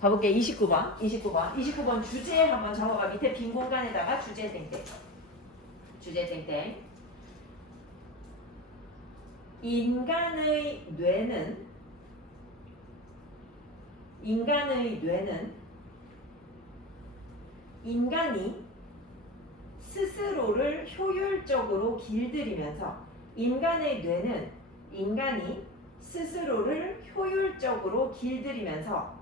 가볼게. 29번 주제 한번 적어봐. 밑에 빈 공간에다가 주제 땡땡. 주제 땡땡. 인간의 뇌는 인간이 스스로를 효율적으로 길들이면서 인간의 뇌는 인간이 스스로를 효율적으로 길들이면서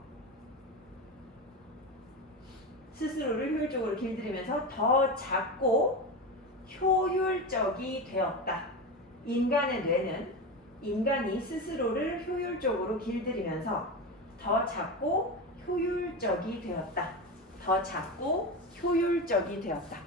더 작고 효율적이 되었다. 인간의 뇌는 인간이 스스로를 효율적으로 길들이면서 더 작고 효율적이 되었다. 더 작고 효율적이 되었다.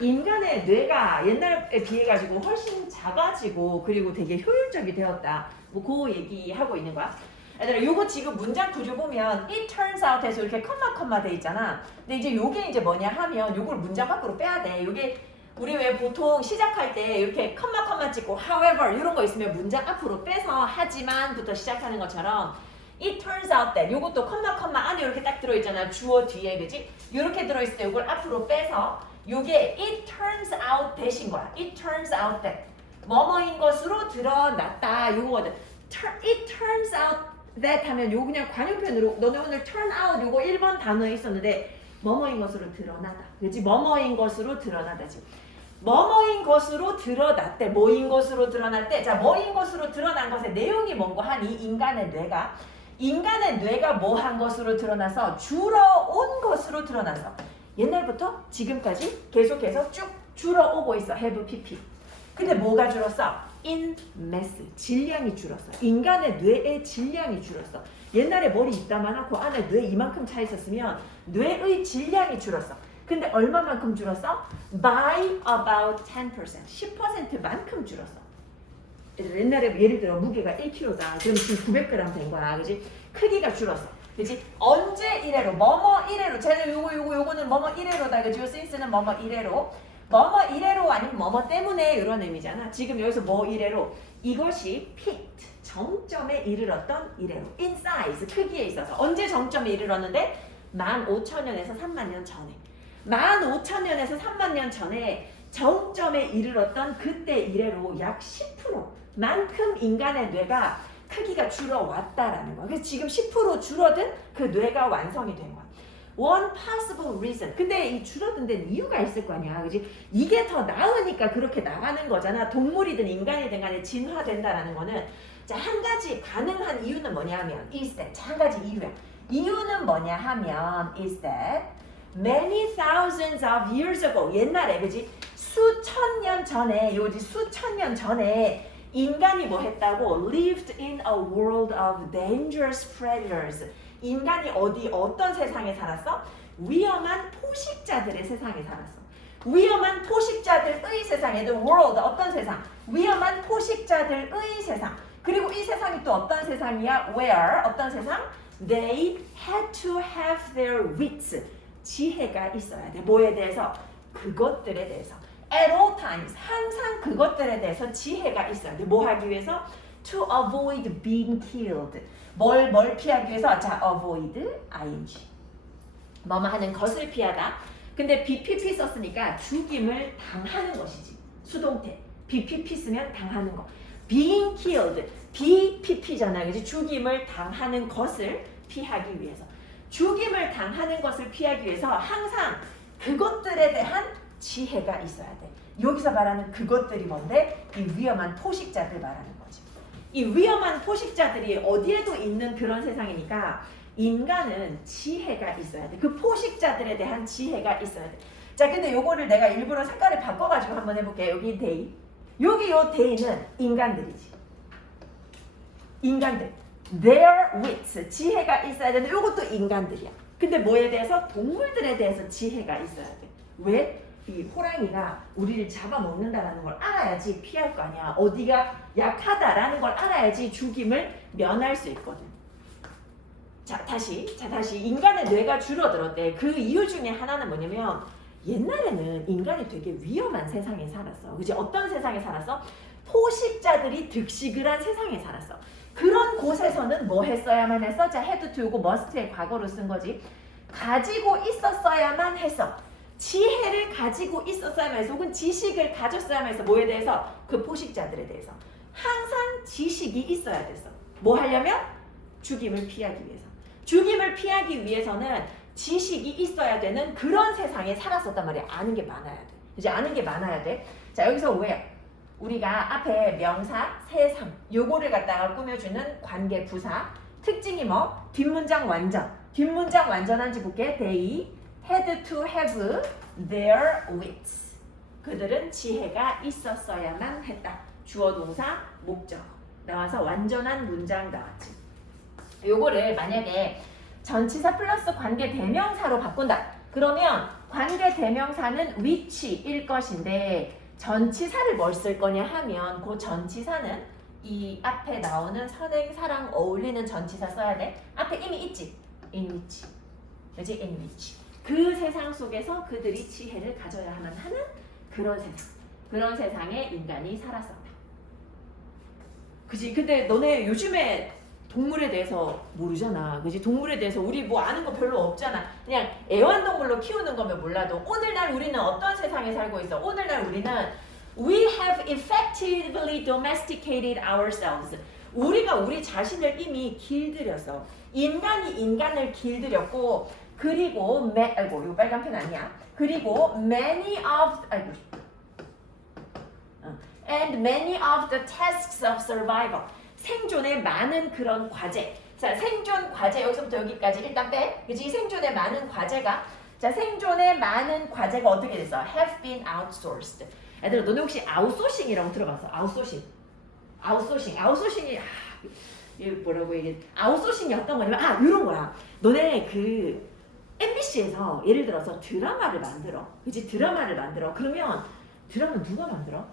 인간의 뇌가 옛날에 비해 가지고 훨씬 작아지고 그리고 되게 효율적이 되었다. 뭐 그 얘기하고 있는 거야. 얘들아, 요거 지금 문장 구조 보면 it turns out 해서 이렇게 컴마 돼 있잖아. 근데 이제 요게 이제 뭐냐 하면 요걸 문장 밖으로 빼야 돼. 요게 우리 왜 보통 시작할 때 이렇게 컴마 찍고 however 이런 거 있으면 문장 앞으로 빼서 하지만부터 시작하는 것처럼 it turns out that 요것도 컴마 안에 이렇게 딱 들어있잖아. 주어 뒤에 그지? 이렇게 들어있을 때 요걸 앞으로 빼서 요게 it turns out that인 거야. it turns out that 뭐뭐인 것으로 드러났다. 요거거든. it turns out that 하면 요 그냥 관용편으로 너네 오늘 turn out 요거 1번 단어에 있었는데 뭐뭐인 것으로 드러나다. 그렇지? 뭐뭐인 것으로 드러나다. 지금 뭐뭐인 것으로 드러났대. 뭐인 것으로 드러났대. 자, 뭐인 것으로 드러난 것의 내용이 뭔고 하니 인간의 뇌가 뭐 한 것으로 드러나서 줄어온 것으로 드러나서 옛날부터 지금까지 계속해서 쭉 줄어오고 있어. have pp. 근데 뭐가 줄었어? in mass. 질량이 줄었어. 인간의 뇌의 질량이 줄었어. 옛날에 머리 이따만 하고 안에 뇌 이만큼 차 있었으면 뇌의 질량이 줄었어. 근데 얼마만큼 줄었어? by about 10%. 10%만큼 줄었어. 옛날에 예를 들어 무게가 1kg다. 그럼 지금 900g 된 거야. 그지? 크기가 줄었어. 그지? 언제 이래로? 뭐뭐 이래로. 쟤는 요거는 뭐뭐 이래로다. 그지? since는 뭐뭐 이래로. 뭐뭐 이래로 아니면 뭐뭐 때문에 이런 의미잖아. 지금 여기서 뭐 이래로. 이것이 peaked. 정점에 이르렀던 이래로. in size. 크기에 있어서. 언제 정점에 이르렀는데? 15,000년에서 30,000년 전에. 15,000년에서 30,000년 전에 정점에 이르렀던 그때 이래로 약 10%만큼 인간의 뇌가 크기가 줄어왔다라는 거야. 그래서 지금 10% 줄어든 그 뇌가 완성이 된 거야. One possible reason. 근데 이 줄어든 데는 이유가 있을 거 아니야. 그지? 이게 더 나으니까 그렇게 나가는 거잖아. 동물이든 인간이든 간에 진화된다라는 거는. 자, 한 가지 가능한 이유는 뭐냐 하면 is that. 자, 한 가지 이유야. 이유는 뭐냐 하면 is that many thousands of years ago. 옛날에 그지? 수천 년 전에 인간이 뭐 했다고? lived in a world of dangerous predators. 인간이 어떤 세상에 살았어? 위험한 포식자들의 세상에 살았어. 위험한 포식자들의 세상에 the world 어떤 세상? 위험한 포식자들의 세상. 그리고 이 세상이 또 어떤 세상이야? where 어떤 세상? They had to have their wits. 지혜가 있어야 돼. 뭐에 대해서? 그것들에 대해서. At all times. 항상 그것들에 대해서 지혜가 있어야 돼. 뭐 하기 위해서? To avoid being killed. 뭘 피하기 위해서? 자, avoid, ing. 뭐뭐 하는 것을 피하다. 근데 BPP 썼으니까 죽임을 당하는 것이지. 수동태. BPP 쓰면 당하는 거. Being killed. BPP잖아. 그지? 죽임을 당하는 것을 피하기 위해서. 죽임을 당하는 것을 피하기 위해서 항상 그것들에 대한 지혜가 있어야 돼. 여기서 말하는 그것들이 뭔데? 이 위험한 포식자들 말하는 거지. 이 위험한 포식자들이 어디에도 있는 그런 세상이니까 인간은 지혜가 있어야 돼. 그 포식자들에 대한 지혜가 있어야 돼. 자, 근데 요거를 내가 일부러 색깔을 바꿔가지고 한번 해볼게. 여기 데이. 여기 요 데이는 인간들이지. 인간들. Their wits. 지혜가 있어야 되는데 요것도 인간들이야. 근데 뭐에 대해서? 동물들에 대해서 지혜가 있어야 돼. 왜? 이 호랑이가 우리를 잡아먹는다라는 걸 알아야지 피할 거 아니야. 어디가 약하다라는 걸 알아야지 죽임을 면할 수 있거든. 자, 다시 인간의 뇌가 줄어들었대. 그 이유 중에 하나는 뭐냐면 옛날에는 인간이 되게 위험한 세상에 살았어. 그치? 어떤 세상에 살았어? 포식자들이 득식을 한 세상에 살았어. 그런 곳에서는 뭐 했어야만 했어? 자, had to 요거 must의 과거로 쓴 거지. 가지고 있었어야만 했어. 지혜를 가지고 있었어야만 해서 혹은 지식을 가졌어야만 해서 뭐에 대해서? 그 포식자들에 대해서 항상 지식이 있어야 됐어. 뭐 하려면? 죽임을 피하기 위해서. 죽임을 피하기 위해서는 지식이 있어야 되는 그런 세상에 살았었단 말이야. 아는 게 많아야 돼. 이제 아는 게 많아야 돼. 자, 여기서 왜? 우리가 앞에 명사, 세상 요거를 갖다가 꾸며주는 관계 부사 특징이 뭐? 뒷문장 완전. 뒷문장 완전한지 볼게. They had to have their wits. 그들은 지혜가 있었어야만 했다. 주어 동사 목적 나와서 완전한 문장 나왔지. 요거를 만약에 전치사 플러스 관계 대명사로 바꾼다. 그러면 관계 대명사는 which일 것인데 전치사를 뭘 쓸 거냐 하면 그 전치사는 이 앞에 나오는 선행사랑 어울리는 전치사 써야 돼. 앞에 이미 있지. in which. 그지? in which. 그 세상 속에서 그들이 지혜를 가져야만 하는 그런 세상. 그런 세상에 인간이 살았었다. 그지? 근데 너네 요즘에 동물에 대해서 모르잖아. 그지? 동물에 대해서 우리 뭐 아는 거 별로 없잖아. 그냥 애완동물로 키우는 거면 몰라도 오늘날 우리는 어떤 세상에 살고 있어? 오늘날 우리는 We have effectively domesticated ourselves. 우리가 우리 자신을 이미 길들여서 인간이 인간을 길들였고 그리고 아이고 이거 빨간 펜 아니야. 그리고 many of and many of the tasks of survival. 생존의 많은 그런 과제. 자, 생존 과제 여기서부터 여기까지 일단 빼. 그치? 생존의 많은 과제가 자, 생존의 많은 과제가 어떻게 됐어? have been outsourced. 얘들아, 너네 혹시 아웃소싱이라고 들어봤어? 아웃소싱. 아웃소싱이 이게 뭐라고 얘기해? 아웃소싱이 어떤 거냐면 이런 거야. 너네 그 MBC에서 예를 들어서 드라마를 만들어. 그치? 드라마를 만들어. 그러면 드라마 누가 만들어?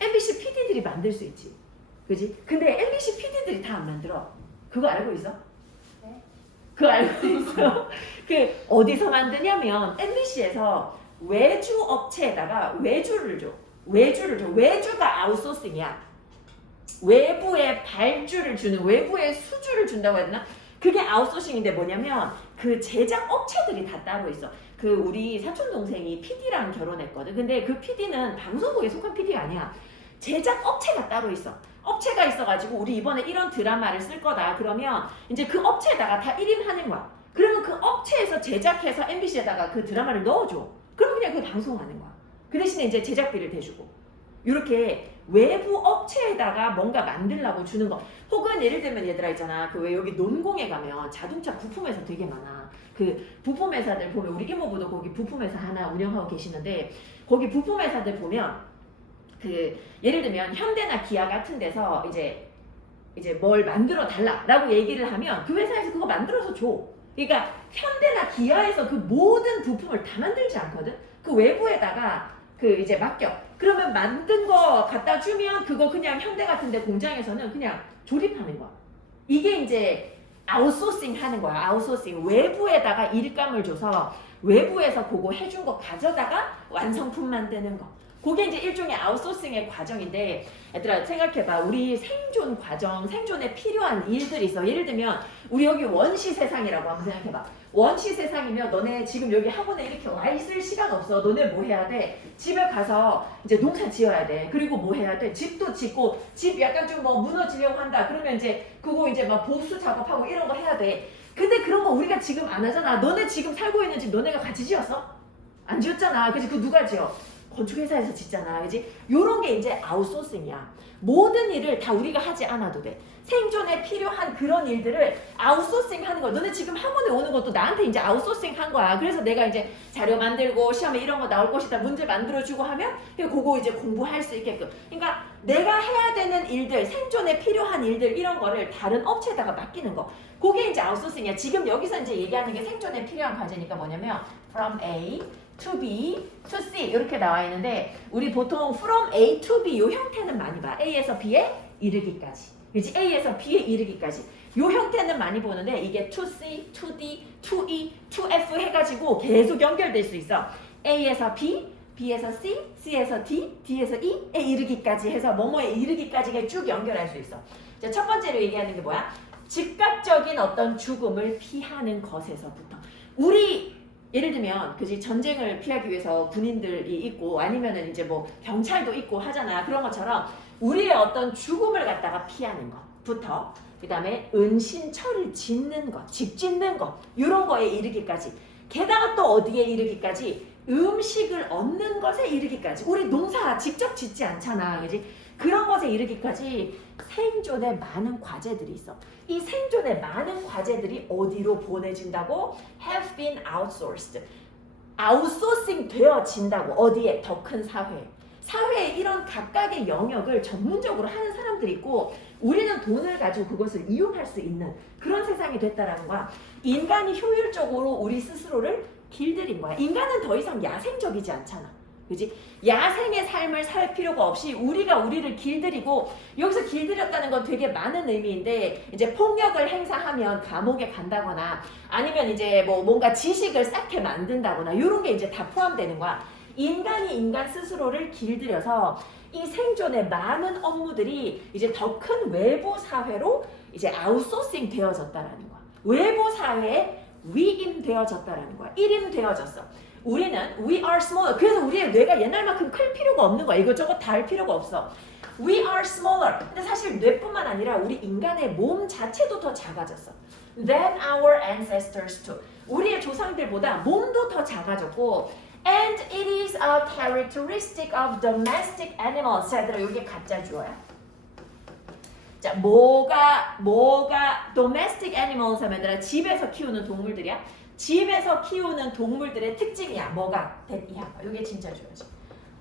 MBC PD들이 만들 수 있지. 그지? 근데 MBC PD들이 다 안 만들어. 그거 알고 있어? 네. 그거 알고 있어? 그 어디서 만드냐면 MBC에서 외주 업체에다가 외주를 줘. 외주가 아웃소싱이야. 외부에 발주를 주는 외부에 수주를 준다고 해야 되나? 그게 아웃소싱인데 뭐냐면 그 제작 업체들이 다 따로 있어. 그 우리 사촌 동생이 PD랑 결혼했거든. 근데 그 PD는 방송국에 속한 PD가 아니야. 제작 업체가 따로 있어. 업체가 있어가지고 우리 이번에 이런 드라마를 쓸 거다. 그러면 이제 그 업체에다가 다 일임하는 거야. 그러면 그 업체에서 제작해서 MBC에다가 그 드라마를 넣어줘. 그럼 그냥 그 방송하는 거야. 그 대신에 이제 제작비를 대주고. 이렇게 외부 업체에다가 뭔가 만들라고 주는 거. 혹은 예를 들면 얘들아 있잖아. 그 왜 여기 논공에 가면 자동차 부품회사 되게 많아. 그 부품회사들 보면 우리 이모부도 거기 부품회사 하나 운영하고 계시는데 거기 부품회사들 보면 그 예를 들면 현대나 기아 같은 데서 이제 뭘 만들어 달라라고 얘기를 하면 그 회사에서 그거 만들어서 줘. 그러니까 현대나 기아에서 그 모든 부품을 다 만들지 않거든. 그 외부에다가 그 이제 맡겨. 그러면 만든 거 갖다 주면 그거 그냥 현대 같은 데 공장에서는 그냥 조립하는 거야. 이게 이제 아웃소싱 하는 거야. 아웃소싱. 외부에다가 일감을 줘서 외부에서 그거 해준 거 가져다가 완성품 만드는 거. 그게 이제 일종의 아웃소싱의 과정인데 얘들아 생각해봐. 우리 생존 과정, 생존에 필요한 일들이 있어. 예를 들면 우리 여기 원시 세상이라고 한번 생각해봐. 원시 세상이면 너네 지금 여기 학원에 이렇게 와 있을 시간 없어. 너네 뭐 해야 돼? 집에 가서 이제 농사 지어야 돼. 그리고 뭐 해야 돼? 집도 짓고 집 약간 좀 뭐 무너지려고 한다. 그러면 이제 그거 이제 막 보수 작업하고 이런 거 해야 돼. 근데 그런 거 우리가 지금 안 하잖아. 너네 지금 살고 있는 집 너네가 같이 지었어? 안 지었잖아. 그치? 그 누가 지어? 건축회사에서 짓잖아. 그지? 요런 게 이제 아웃소싱이야. 모든 일을 다 우리가 하지 않아도 돼. 생존에 필요한 그런 일들을 아웃소싱 하는 거야. 너네 지금 학원에 오는 것도 나한테 이제 아웃소싱 한 거야. 그래서 내가 이제 자료 만들고 시험에 이런 거 나올 것이다. 문제 만들어주고 하면 그거 이제 공부할 수 있게끔. 그러니까 내가 해야 되는 일들, 생존에 필요한 일들 이런 거를 다른 업체에다가 맡기는 거. 그게 이제 아웃소싱이야. 지금 여기서 이제 얘기하는 게 생존에 필요한 과제니까 뭐냐면 from A to B, to C 이렇게 나와 있는데 우리 보통 from A to B 요 형태는 많이 봐. A에서 B에 이르기까지. 그치? A에서 B에 이르기까지. 요 형태는 많이 보는데 이게 to C, to D, to E, to F 해가지고 계속 연결될 수 있어. A에서 B, B에서 C, C에서 D, D에서 E에 이르기까지 해서 뭐뭐에 이르기까지 쭉 연결할 수 있어. 자, 첫 번째로 얘기하는 게 뭐야? 즉각적인 어떤 죽음을 피하는 것에서부터. 우리 예를 들면 그지 전쟁을 피하기 위해서 군인들이 있고 아니면은 이제 뭐 경찰도 있고 하잖아. 그런 것처럼 우리의 어떤 죽음을 갖다가 피하는 것부터 그 다음에 은신처를 짓는 것, 집 짓는 것 이런 거에 이르기까지 게다가 또 어디에 이르기까지 음식을 얻는 것에 이르기까지 우리 농사 직접 짓지 않잖아. 그지? 그런 것에 이르기까지 생존에 많은 과제들이 있어. 이 생존에 많은 과제들이 어디로 보내진다고? Have been outsourced. 아웃소싱 되어진다고. 어디에? 더 큰 사회에. 사회에 이런 각각의 영역을 전문적으로 하는 사람들이 있고 우리는 돈을 가지고 그것을 이용할 수 있는 그런 세상이 됐다라는 거야. 인간이 효율적으로 우리 스스로를 길들인 거야. 인간은 더 이상 야생적이지 않잖아. 그지? 야생의 삶을 살 필요가 없이 우리가 우리를 길들이고 여기서 길들였다는 건 되게 많은 의미인데 이제 폭력을 행사하면 감옥에 간다거나 아니면 이제 뭐 뭔가 지식을 쌓게 만든다거나 이런 게 이제 다 포함되는 거야. 인간이 인간 스스로를 길들여서 이 생존의 많은 업무들이 이제 더 큰 외부 사회로 이제 아웃소싱 되어졌다라는 거야. 외부 사회에 위임되어졌다라는 거야. 일임되어졌어. 우리는 we are smaller. 그래서 우리의 뇌가 옛날만큼 클 필요가 없는 거야. 이것저것 다 할 필요가 없어. We are smaller. 근데 사실 뇌뿐만 아니라 우리 인간의 몸 자체도 더 작아졌어. Than our ancestors too. 우리의 조상들보다 몸도 더 작아졌고 And it is a characteristic of domestic animals. 자, 얘들아, 이게 가짜 주어야. 자, 뭐가 domestic animals 하면 얘들아 집에서 키우는 동물들이야. 집에서 키우는 동물들의 특징이야. 뭐가? 이게 진짜 주어지.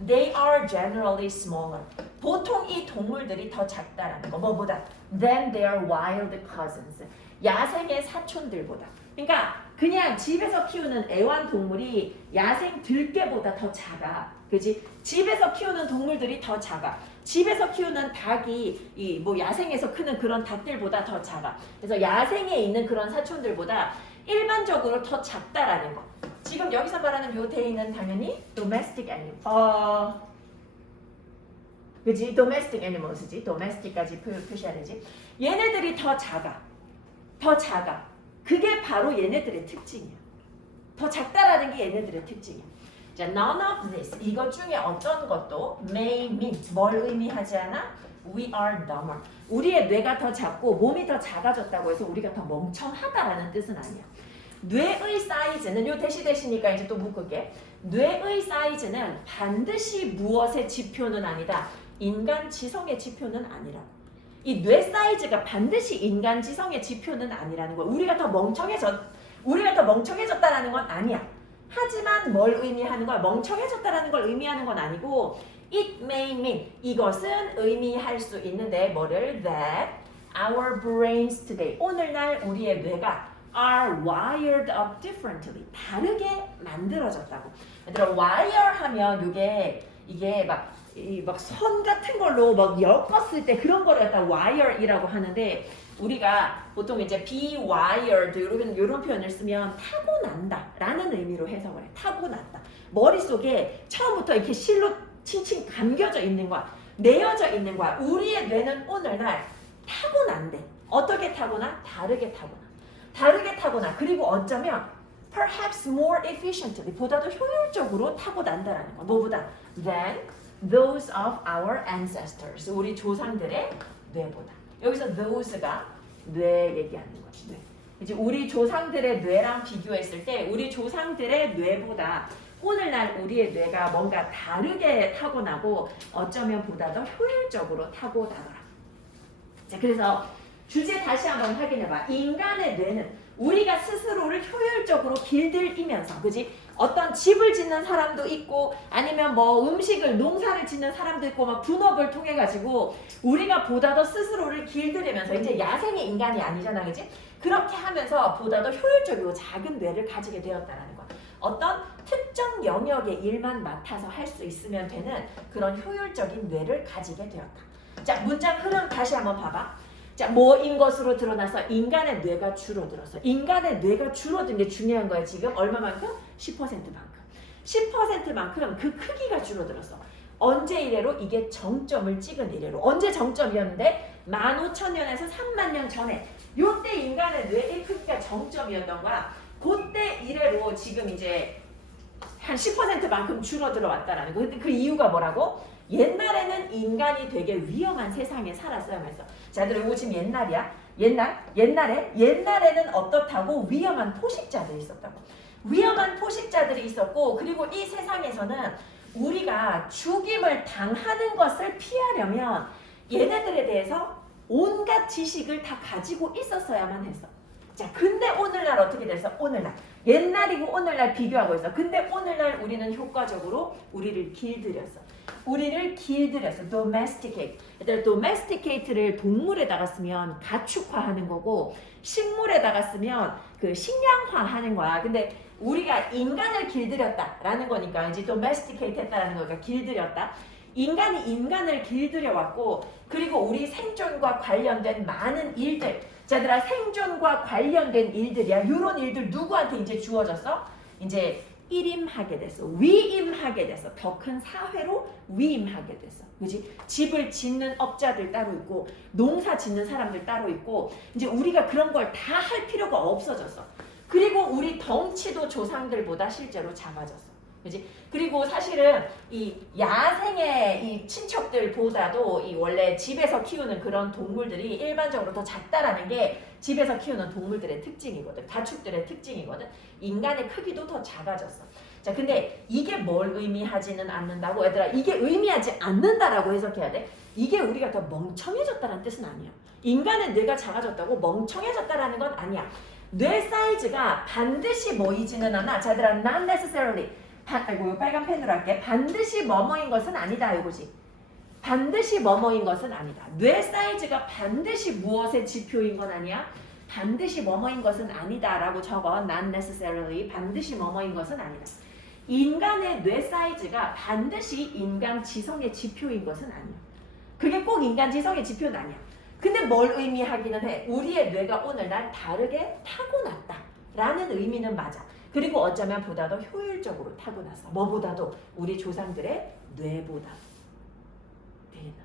They are generally smaller. 보통 이 동물들이 더 작다라는 거. 뭐보다? Than their wild cousins. 야생의 사촌들보다. 그러니까 그냥 집에서 키우는 애완동물이 야생 들개보다 더 작아. 그지? 집에서 키우는 동물들이 더 작아. 집에서 키우는 닭이 이 뭐 야생에서 크는 그런 닭들보다 더 작아. 그래서 야생에 있는 그런 사촌들보다 일반적으로 더 작다라는 거. 지금 여기서 말하는 요 대인은 당연히 domestic animal. 그지? domestic animals지. domestic까지 표시해야 되지. 얘네들이 더 작아. 더 작아. 그게 바로 얘네들의 특징이야. 더 작다라는 게 얘네들의 특징이야. 자, none of this. 이것 중에 어떤 것도 may mean. 뭘 의미하지 않아? We are dumber. 우리의 뇌가 더 작고 몸이 더 작아졌다고 해서 우리가 더 멍청하다라는 뜻은 아니야. 뇌의 사이즈는 요 대시니까 이제 또 묶을게. 뇌의 사이즈는 반드시 무엇의 지표는 아니다. 인간 지성의 지표는 아니라고. 이 뇌 사이즈가 반드시 인간 지성의 지표는 아니라는 거야. 우리가 더 멍청해졌다라는 건 아니야. 하지만 뭘 의미하는 거야? 멍청해졌다라는 걸 의미하는 건 아니고 it may mean 이것은 의미할 수 있는데 뭐를? That our brains today 오늘날 우리의 뇌가 are wired up differently 다르게 만들어졌다고. 얘들아 wire 하면 이게 막 선 같은 걸로 막 엮었을 때 그런 거를 갖다 wire이라고 하는데 우리가 보통 이제 be wired 이런 표현을 쓰면 타고난다 라는 의미로 해석을 해. 타고난다. 머릿속에 처음부터 이렇게 실로 칭칭 감겨져 있는 거야. 내어져 있는 거야. 우리의 뇌는 오늘날 타고난대. 어떻게 타고나? 다르게 타고나. 그리고 어쩌면 perhaps more efficiently 보다도 효율적으로 타고난다라는 거. 뭐보다? Than those of our ancestors. 우리 조상들의 뇌보다. 여기서 those가 뇌 얘기하는 거지. 뇌. 이제 우리 조상들의 뇌랑 비교했을 때 우리 조상들의 뇌보다 오늘날 우리의 뇌가 뭔가 다르게 타고나고 어쩌면 보다 더 효율적으로 타고나더라. 자, 그래서 주제 다시 한번 확인해봐. 인간의 뇌는 우리가 스스로를 효율적으로 길들이면서, 그지? 어떤 집을 짓는 사람도 있고, 아니면 뭐 음식을, 농사를 짓는 사람도 있고, 막 분업을 통해 가지고 우리가 보다 더 스스로를 길들이면서 이제 야생의 인간이 아니잖아, 그지? 그렇게 하면서 보다 더 효율적이고 작은 뇌를 가지게 되었다라는 거야. 어떤 특정 영역의 일만 맡아서 할 수 있으면 되는 그런 효율적인 뇌를 가지게 되었다. 자, 문장 흐름 다시 한번 봐봐. 자, 뭐인 것으로 드러나서 인간의 뇌가 줄어들었어. 인간의 뇌가 줄어든 게 중요한 거야. 지금 얼마만큼? 10%만큼. 10%만큼 그 크기가 줄어들었어. 언제 이래로? 이게 정점을 찍은 이래로. 언제 정점이었는데? 15,000년에서 30,000년 전에. 요때 인간의 뇌의 크기가 정점이었던 거야. 그때 이래로 지금 이제 한 10%만큼 줄어들어 왔다라는 거. 근데 그 이유가 뭐라고? 옛날에는 인간이 되게 위험한 세상에 살았어요. 그래서 자, 얘들아, 이거 지금 옛날이야. 옛날에는 어떻다고? 위험한 포식자들이 있었다고. 위험한 포식자들이 있었고, 그리고 이 세상에서는 우리가 죽임을 당하는 것을 피하려면 얘네들에 대해서 온갖 지식을 다 가지고 있었어야만 했어. 자, 근데 오늘날 어떻게 됐어? 오늘날. 옛날이고 오늘날 비교하고 있어. 근데 오늘날 우리는 효과적으로 우리를 길들였어. domesticate. 얘들아, domesticate를 동물에다가 쓰면 가축화하는 거고, 식물에다가 쓰면 그 식량화하는 거야. 근데 우리가 인간을 길들였다라는 거니까 이제 domesticate 했다라는 거니까 길들였다. 인간이 인간을 길들여 왔고, 그리고 우리 생존과 관련된 많은 일들, 자들아, 생존과 관련된 일들이야. 이런 일들 누구한테 이제 주어졌어? 이제 일임하게 됐어. 위임하게 됐어. 더 큰 사회로 위임하게 됐어. 그지? 집을 짓는 업자들 따로 있고, 농사 짓는 사람들 따로 있고, 이제 우리가 그런 걸 다 할 필요가 없어졌어. 그리고 우리 덩치도 조상들보다 실제로 작아졌어. 그지? 그리고 사실은 이 야생의 이 친척들보다도 이 원래 집에서 키우는 그런 동물들이 일반적으로 더 작다라는 게 집에서 키우는 동물들의 특징이거든. 가축들의 특징이거든. 인간의 크기도 더 작아졌어. 자, 근데 이게 뭘 의미하지는 않는다고? 얘들아, 이게 의미하지 않는다라고 해석해야 돼. 이게 우리가 더 멍청해졌다는 뜻은 아니야. 인간의 뇌가 작아졌다고 멍청해졌다라는 건 아니야. 뇌 사이즈가 반드시 모이지는 않아. 자, 얘들아, not necessarily. 아이고, 빨간 펜으로 할게. 반드시 뭐뭐인 것은 아니다, 이거지. 반드시 뭐뭐인 것은 아니다. 뇌 사이즈가 반드시 무엇의 지표인 건 아니야? 반드시 뭐뭐인 것은 아니다 라고 적어. not necessarily. 반드시 뭐뭐인 것은 아니다. 인간의 뇌 사이즈가 반드시 인간 지성의 지표인 것은 아니야. 그게 꼭 인간 지성의 지표는 아니야. 근데 뭘 의미하기는 해? 우리의 뇌가 오늘날 다르게 타고났다 라는 의미는 맞아. 그리고 어쩌면 보다 더 효율적으로 타고났어. 뭐보다도? 우리 조상들의 뇌보다. 되겠나?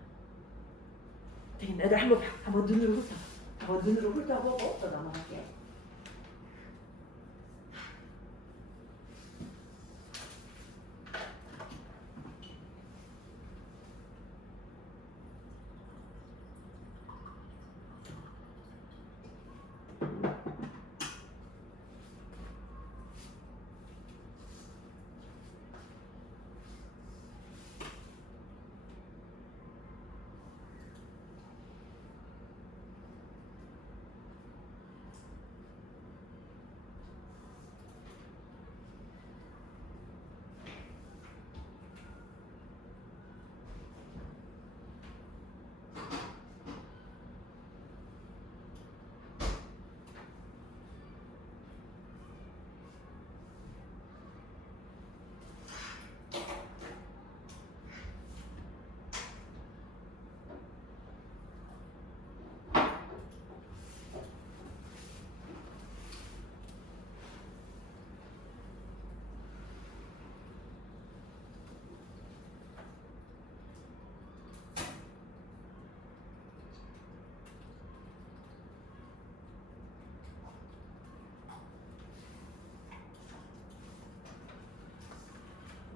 애들 한번 눈으로 훑어봐. 한번 눈으로 훑어보고 또 넘어갈게.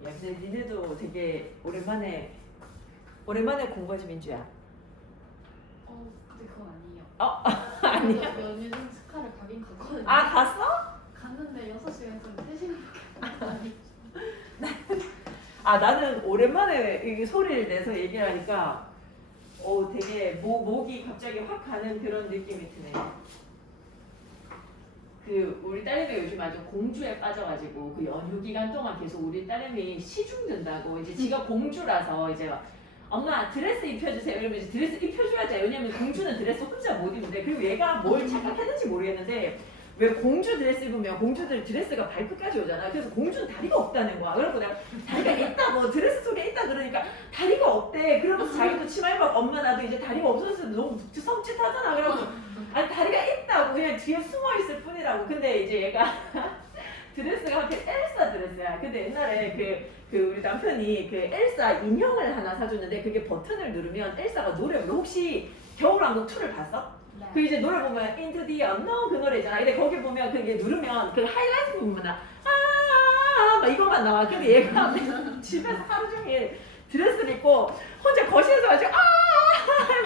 야, 근데 니네도 되게 오랜만에 공부하지, 민주야. 근데 그건 아니에요. 아니야? 연예인 스카를 가긴 갔거든요. 아, 갔어? 갔는데 6시간에서 3시간밖에 안 했어요. 아, 나는 오랜만에 이 소리를 내서 얘기를 하니까 되게 목이 갑자기 확 가는 그런 느낌이 드네. 그 우리 딸내미 요즘 아주 공주에 빠져가지고 그 연휴 기간 동안 계속 우리 딸내미 시중 든다고 이제 지가 공주라서 이제 막 엄마 드레스 입혀주세요 이러면 이제 드레스 입혀줘야지. 왜냐면 공주는 드레스 혼자 못 입는데, 그리고 얘가 뭘 착각했는지 모르겠는데 왜 공주 드레스 입으면 공주들 드레스가 발끝까지 오잖아. 그래서 공주는 다리가 없다는 거야. 그래서 내가 다리가 있다, 뭐 드레스 속에 있다 그러니까 다리가 없대. 그러면서 자기도 치마 입어. 엄마 나도 이제 다리가 없어서 너무 섬찟하잖아. 그래서 아니 다리가 있다고, 그냥 뒤에 숨어 있을 뿐이라고. 근데 이제 얘가 드레스가 하필 엘사 드레스야. 말이야. 근데 옛날에 그 우리 남편이 그 엘사 인형을 하나 사줬는데 그게 버튼을 누르면 엘사가 노래 불러. 혹시 겨울왕국 2를 봤어? 네. 그 이제 노래 보면 Into the Unknown 그 노래 있잖아. 근데 거기 보면 그게 누르면 그 하이라이트 부분만 막 이것만 나와. 근데 얘가 집에서 하루 종일 드레스를 입고 혼자 거실에서 가지고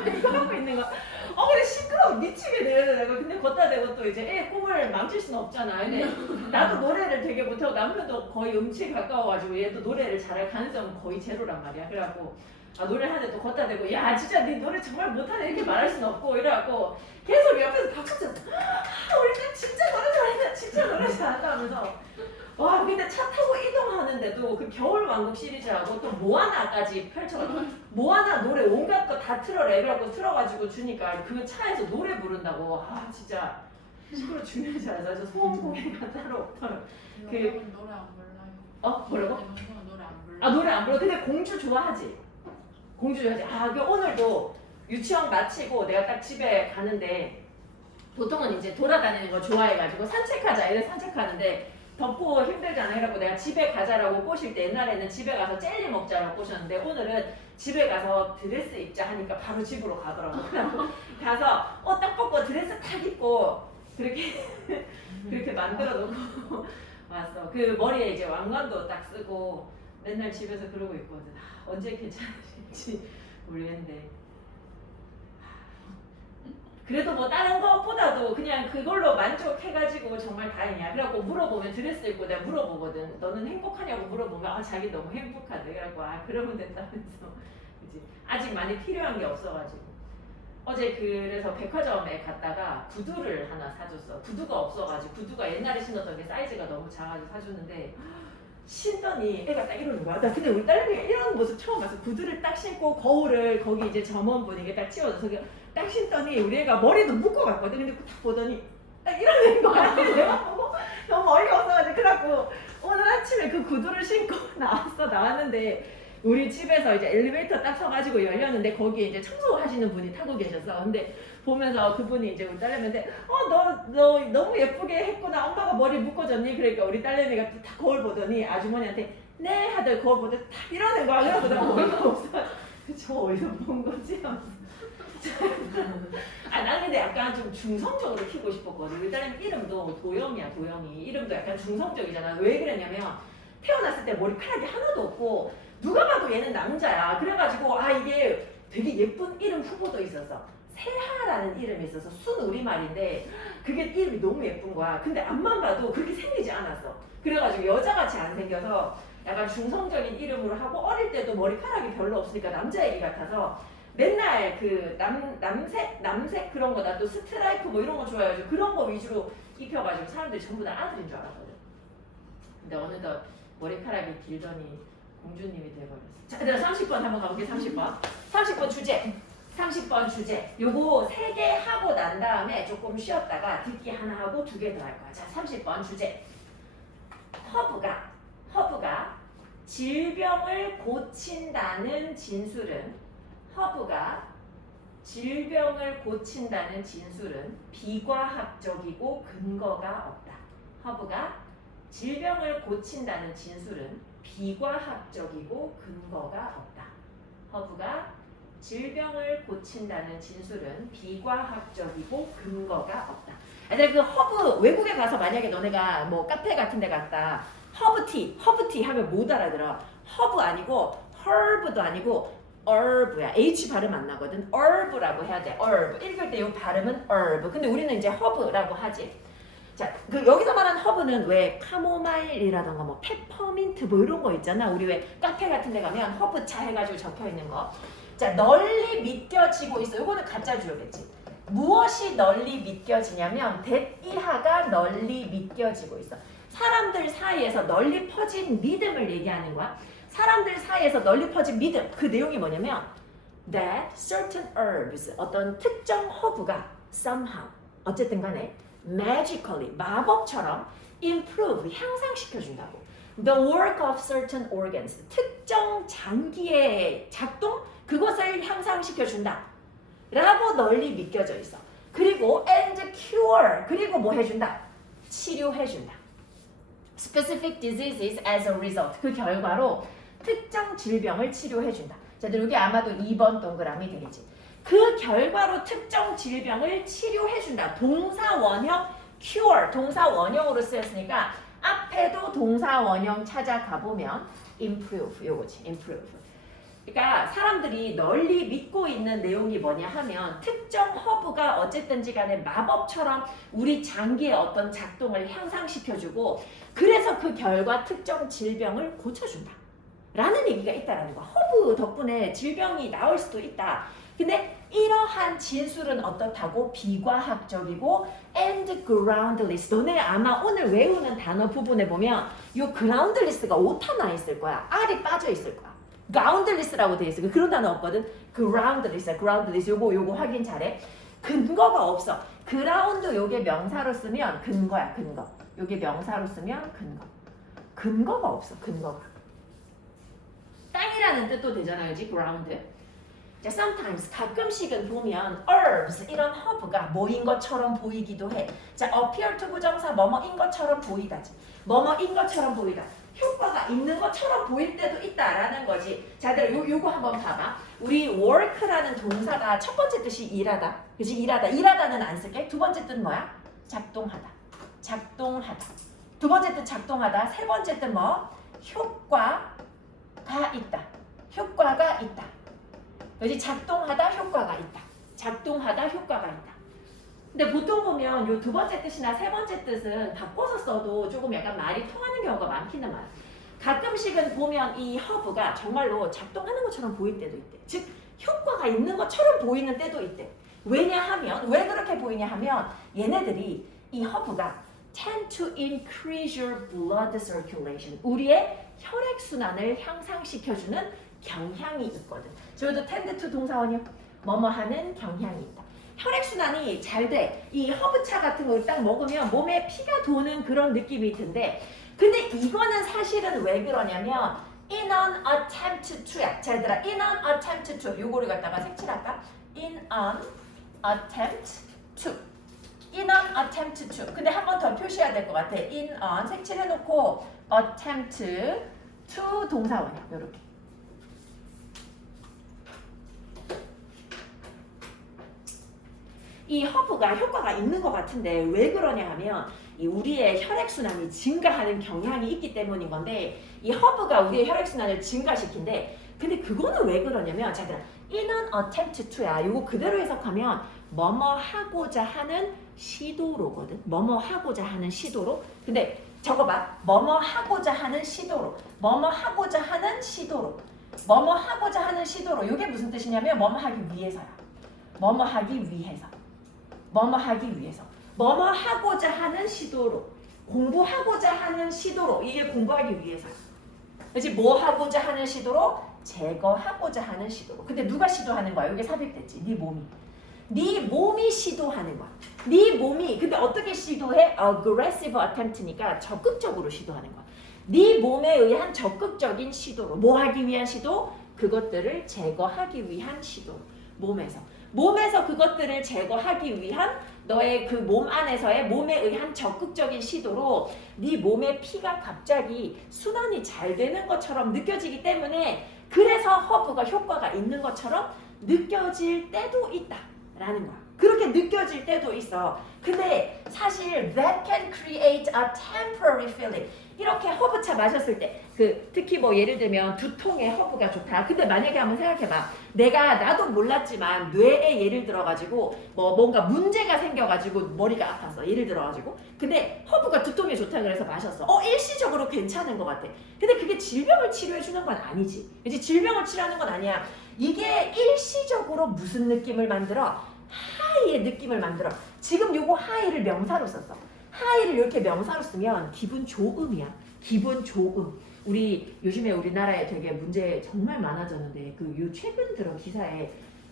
이거 하고 있는 거야. 근데 시끄러워 미치게 되는 내가. 근데 걷다 대고 또 이제 애 꿈을 망칠 수는 없잖아. 근데 나도 노래를 되게 못하고 남편도 거의 음치에 가까워가지고 얘도 노래를 잘할 가능성은 거의 제로란 말이야. 그래갖고 노래를 하는데 또 걷다 대고 야 진짜 네 노래 정말 못하네 이렇게 말할 수는 없고 이래갖고 계속 옆에서 박수 쳤어. 우리 집 진짜 노래 잘한다 진짜 노래 잘한다 하면서 와 근데 차 타고 이동하는데도 그 겨울왕국 시리즈하고 또 모아나까지 펼쳐가지고 모아나 노래 온갖 거 다 틀어라 이래갖고 틀어가지고 주니까 그 차에서 노래 부른다고 진짜 시끄러 죽는 줄 알아서 소음 공해가 따로 없더라고. 영상은 노래 안 불러요. 뭐라고? 영상은 노래 안 불러. 노래 안 불러. 근데 공주 좋아하지. 공주 좋아하지. 그 오늘도 유치원 마치고 내가 딱 집에 가는데 보통은 이제 돌아다니는 거 좋아해가지고 산책하자 이래 산책하는데 덥고 힘들잖아. 그래갖고 내가 집에 가자라고 꼬실 때 옛날에는 집에 가서 젤리 먹자라고 꼬셨는데 오늘은 집에 가서 드레스 입자 하니까 바로 집으로 가더라고. 그래갖고 가서 딱 벗고 드레스 탁 입고 그렇게 만들어 놓고 왔어. 그 머리에 이제 왕관도 딱 쓰고 맨날 집에서 그러고 있거든. 언제 괜찮아질지 모르겠는데 그래도 뭐 다른 것보다도 그냥 그걸로 만족해가지고 정말 다행이야. 그래갖고 물어보면 드레스 입고 내가 물어보거든. 너는 행복하냐고 물어보면 자기 너무 행복하대. 그래갖고 그러면 된다면서 그치? 아직 많이 필요한 게 없어가지고 어제 그래서 백화점에 갔다가 구두를 하나 사줬어. 구두가 없어가지고 구두가 옛날에 신었던 게 사이즈가 너무 작아서 사줬는데 신더니 애가 딱 이러는 거야. 나 근데 우리 딸내미가 이런 모습 처음 봤어. 구두를 딱 신고 거울을 거기 이제 점원분에게 딱 치워줘서 딱 신더니 우리 애가 머리도 묶어갔거든. 근데 딱 보더니 딱 이러는 거야. 내가 보고 너무 어이없어가지고 그래갖고 오늘 아침에 그 구두를 신고 나왔는데 우리 집에서 이제 엘리베이터 딱 서가지고 열렸는데 거기에 이제 청소하시는 분이 타고 계셨어. 근데 보면서 그분이 이제 우리 딸내미한테 너 너무 예쁘게 했구나. 엄마가 머리 묶어줬니? 그러니까 우리 딸내미가 또 딱 거울 보더니 아주머니한테 네 하더니 거울 보더니 딱 이러는 거야. 그래서 내가 어이가 없어. 저 어디서 본 거지? 나는 근데 약간 좀 중성적으로 키우고 싶었거든. 우리 딸내미 이름도 도영이야. 도영이 이름도 약간 중성적이잖아. 왜 그랬냐면 태어났을 때 머리카락이 하나도 없고 누가 봐도 얘는 남자야. 그래가지고 이게 되게 예쁜 이름 후보도 있었어. 세하라는 이름이 있어서 순우리말인데 그게 이름이 너무 예쁜 거야. 근데 앞만 봐도 그렇게 생기지 않았어. 그래가지고 여자같이 안 생겨서 약간 중성적인 이름으로 하고 어릴 때도 머리카락이 별로 없으니까 남자애기 같아서 맨날 그 남색 그런 거 나 또 스트라이프 뭐 이런 거 좋아해가지고 그런 거 위주로 입혀가지고 사람들이 전부 다 아들인 줄 알았거든. 근데 어느덧 머리카락이 길더니 공주님이 돼버렸어. 자, 그다음 30번 한번 가볼게. 30번 주제. 30번 주제. 요거 3개 하고 난 다음에 조금 쉬었다가 듣기 하나 하고 2개 더 할 거야. 자, 30번 주제. 허브가 질병을 고친다는 진술은 비과학적이고 근거가 없다. 허브가 질병을 고친다는 진술은 비과학적이고 근거가 없다. 허브가 질병을 고친다는 진술은 비과학적이고 근거가 없다. 그 허브 외국에 가서 만약에 너네가 뭐 카페 같은 데 갔다 허브티 하면 못 알아들어. 허브 아니고 herб도 아니고 herb야. H 발음 안 나거든. herb라고 해야 돼. herb. 읽을 때 이 발음은 herb. 근데 우리는 이제 허브라고 하지. 자, 여기서 말하는 허브는 왜 카모마일이라던가 뭐 페퍼민트 뭐 이런 거 있잖아. 우리 왜 카페 같은 데 가면 허브차 해가지고 적혀 있는 거. 자, 널리 믿겨지고 있어. 이거는 가짜 주어겠지. 무엇이 널리 믿겨지냐면 that 이하가 널리 믿겨지고 있어. 사람들 사이에서 널리 퍼진 믿음을 얘기하는 거야. 사람들 사이에서 널리 퍼진 믿음. 그 내용이 뭐냐면 that certain herbs 어떤 특정 허브가 somehow 어쨌든 간에 magically 마법처럼 improve 향상시켜준다고. The work of certain organs 특정 장기의 작동 그것을 향상시켜준다 라고 널리 믿겨져 있어. 그리고 and cure 그리고 뭐 해준다? 치료해준다. specific diseases as a result. 그 결과로 특정 질병을 치료해준다. 자, 여기 아마도 2번 동그라미 되겠지. 그 결과로 특정 질병을 치료해준다. 동사 원형 cure, 동사 원형으로 쓰였으니까 앞에도 동사 원형 찾아가 보면 improve, 요거지, improve. 그러니까 사람들이 널리 믿고 있는 내용이 뭐냐 하면 특정 허브가 어쨌든지 간에 마법처럼 우리 장기의 어떤 작동을 향상시켜주고 그래서 그 결과 특정 질병을 고쳐준다 라는 얘기가 있다라는 거야. 허브 덕분에 질병이 나을 수도 있다. 근데 이러한 진술은 어떻다고? 비과학적이고 and groundless. 너네 아마 오늘 외우는 단어 부분에 보면 이 groundless가 오타 나 있을 거야. R이 빠져 있을 거야. groundless라고 돼 있어. 그런 단어 없거든. groundless. 요거 확인 잘해. 근거가 없어. ground 요게 명사로 쓰면 근거야. 근거. 요게 명사로 쓰면 근거. 근거가 없어. 근거가. 땅이라는 뜻도 되잖아요. 그지? ground. 자, sometimes 가끔씩은 보면 herbs 이런 허브가 뭐인 것처럼 보이기도 해. 자, appear to 부정사 뭐뭐인 것처럼 보이다지. 뭐뭐인 것처럼 보이다. 효과가 있는 것처럼 보일 때도 있다라는 거지. 자, 요거 한번 봐봐. 우리 work라는 동사가 첫 번째 뜻이 일하다. 그치? 일하다는 안 쓸게. 두 번째 뜻 뭐야? 작동하다. 두 번째 뜻 작동하다. 세 번째 뜻 뭐? 효과가 있다. 그지? 작동하다 효과가 있다. 근데 보통 보면 요 두 번째 뜻이나 세 번째 뜻은 바꿔서 써도 조금 약간 말이 통하는 경우가 많기는 많아. 가끔씩은 보면 이 허브가 정말로 작동하는 것처럼 보일 때도 있대. 즉 효과가 있는 것처럼 보이는 때도 있대. 왜냐하면 왜 그렇게 보이냐 하면 얘네들이 이 허브가 tend to increase your blood circulation. 우리의 혈액순환을 향상시켜주는 경향이 있거든. 저도 tend to 동사원이요. 뭐뭐 하는 경향이 있다. 혈액순환이 잘 돼. 이 허브차 같은 걸 딱 먹으면 몸에 피가 도는 그런 느낌이 든데 근데 이거는 사실은 왜 그러냐면 in an attempt to야. 자, 얘들아, in an attempt to 요거를 갖다가 색칠할까? in an attempt to 근데 한 번 더 표시해야 될 것 같아. in an 색칠해놓고 attempt to 동사원이야. 요렇게. 이 허브가 효과가 있는 것 같은데 왜 그러냐 하면 이 우리의 혈액순환이 증가하는 경향이 있기 때문인 건데 이 허브가 우리의 혈액순환을 증가시킨대. 근데 그거는 왜 그러냐면 자, in an attempt to야. 이거 그대로 해석하면 뭐뭐 하고자 하는 시도로거든. 뭐뭐 하고자 하는 시도로. 근데 저거 봐. 뭐뭐 하고자 하는 시도로. 이게 무슨 뜻이냐면 뭐뭐 하기 위해서야. 뭐뭐 하고자 하는 시도로. 공부하고자 하는 시도로. 이게 공부하기 위해서야. 그치? 뭐 하고자 하는 시도로? 제거하고자 하는 시도로. 근데 누가 시도하는 거야? 이게 삽입됐지. 네 몸이 시도하는 거야. 네 몸이. 근데 어떻게 시도해? aggressive attempt니까 적극적으로 시도하는 거야. 네 몸에 의한 적극적인 시도로. 뭐 하기 위한 시도? 그것들을 제거하기 위한 시도. 몸에서 그것들을 제거하기 위한 너의 그 몸 안에서의 몸에 의한 적극적인 시도로 네 몸의 피가 갑자기 순환이 잘 되는 것처럼 느껴지기 때문에 그래서 허브가 효과가 있는 것처럼 느껴질 때도 있다라는 거야. 그렇게 느껴질 때도 있어. 근데 사실 that can create a temporary feeling. 이렇게 허브차 마셨을 때 특히 뭐 예를 들면 두통에 허브가 좋다. 근데 만약에 한번 생각해봐. 나도 몰랐지만 뇌에 예를 들어가지고 뭐 뭔가 문제가 생겨가지고 머리가 아팠어. 예를 들어가지고. 근데 허브가 두통에 좋다 그래서 마셨어. 일시적으로 괜찮은 것 같아. 근데 그게 질병을 치료해주는 건 아니지. 그치? 질병을 치료하는 건 아니야. 이게 일시적으로 무슨 느낌을 만들어? 하이의 느낌을 만들어. 지금 요거 하이를 명사로 썼어. 하이를 이렇게 명사로 쓰면 기분 좋음이야. 기분 좋음. 요즘에 우리나라에 되게 문제 정말 많아졌는데 요 최근 들어 기사에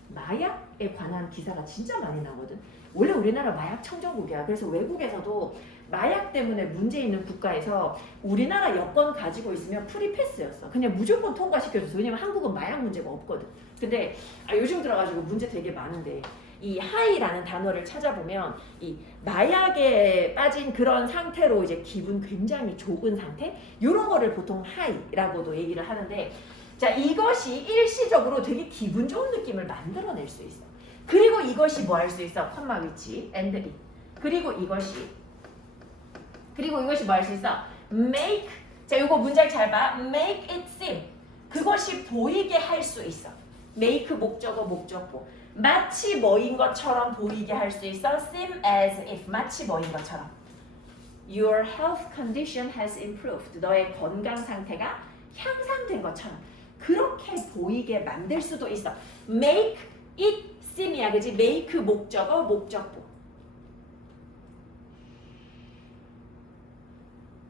마약에 관한 기사가 진짜 많이 나거든. 원래 우리나라 마약 청정국이야. 그래서 외국에서도 마약 때문에 문제 있는 국가에서 우리나라 여권 가지고 있으면 프리패스였어. 그냥 무조건 통과시켜줬어. 왜냐면 한국은 마약 문제가 없거든. 근데 요즘 들어가지고 문제 되게 많은데 이 high라는 단어를 찾아보면 이 마약에 빠진 그런 상태로 이제 기분 굉장히 좋은 상태 이런 거를 보통 high라고도 얘기를 하는데 자 이것이 일시적으로 되게 기분 좋은 느낌을 만들어낼 수 있어. 그리고 이것이 뭐 할 수 있어? 컴마 위치 and it. 그리고 이것이 뭐 할 수 있어? make 자 요거 문장 잘 봐. make it seem 그것이 보이게 할 수 있어. make 목적어 목적보 마치 뭐인 것처럼 보이게 할 수 있어. seem as if 마치 뭐인 것처럼. Your health condition has improved. 너의 건강 상태가 향상된 것처럼 그렇게 보이게 만들 수도 있어. make it seem이야, 그지? make 목적어 목적보.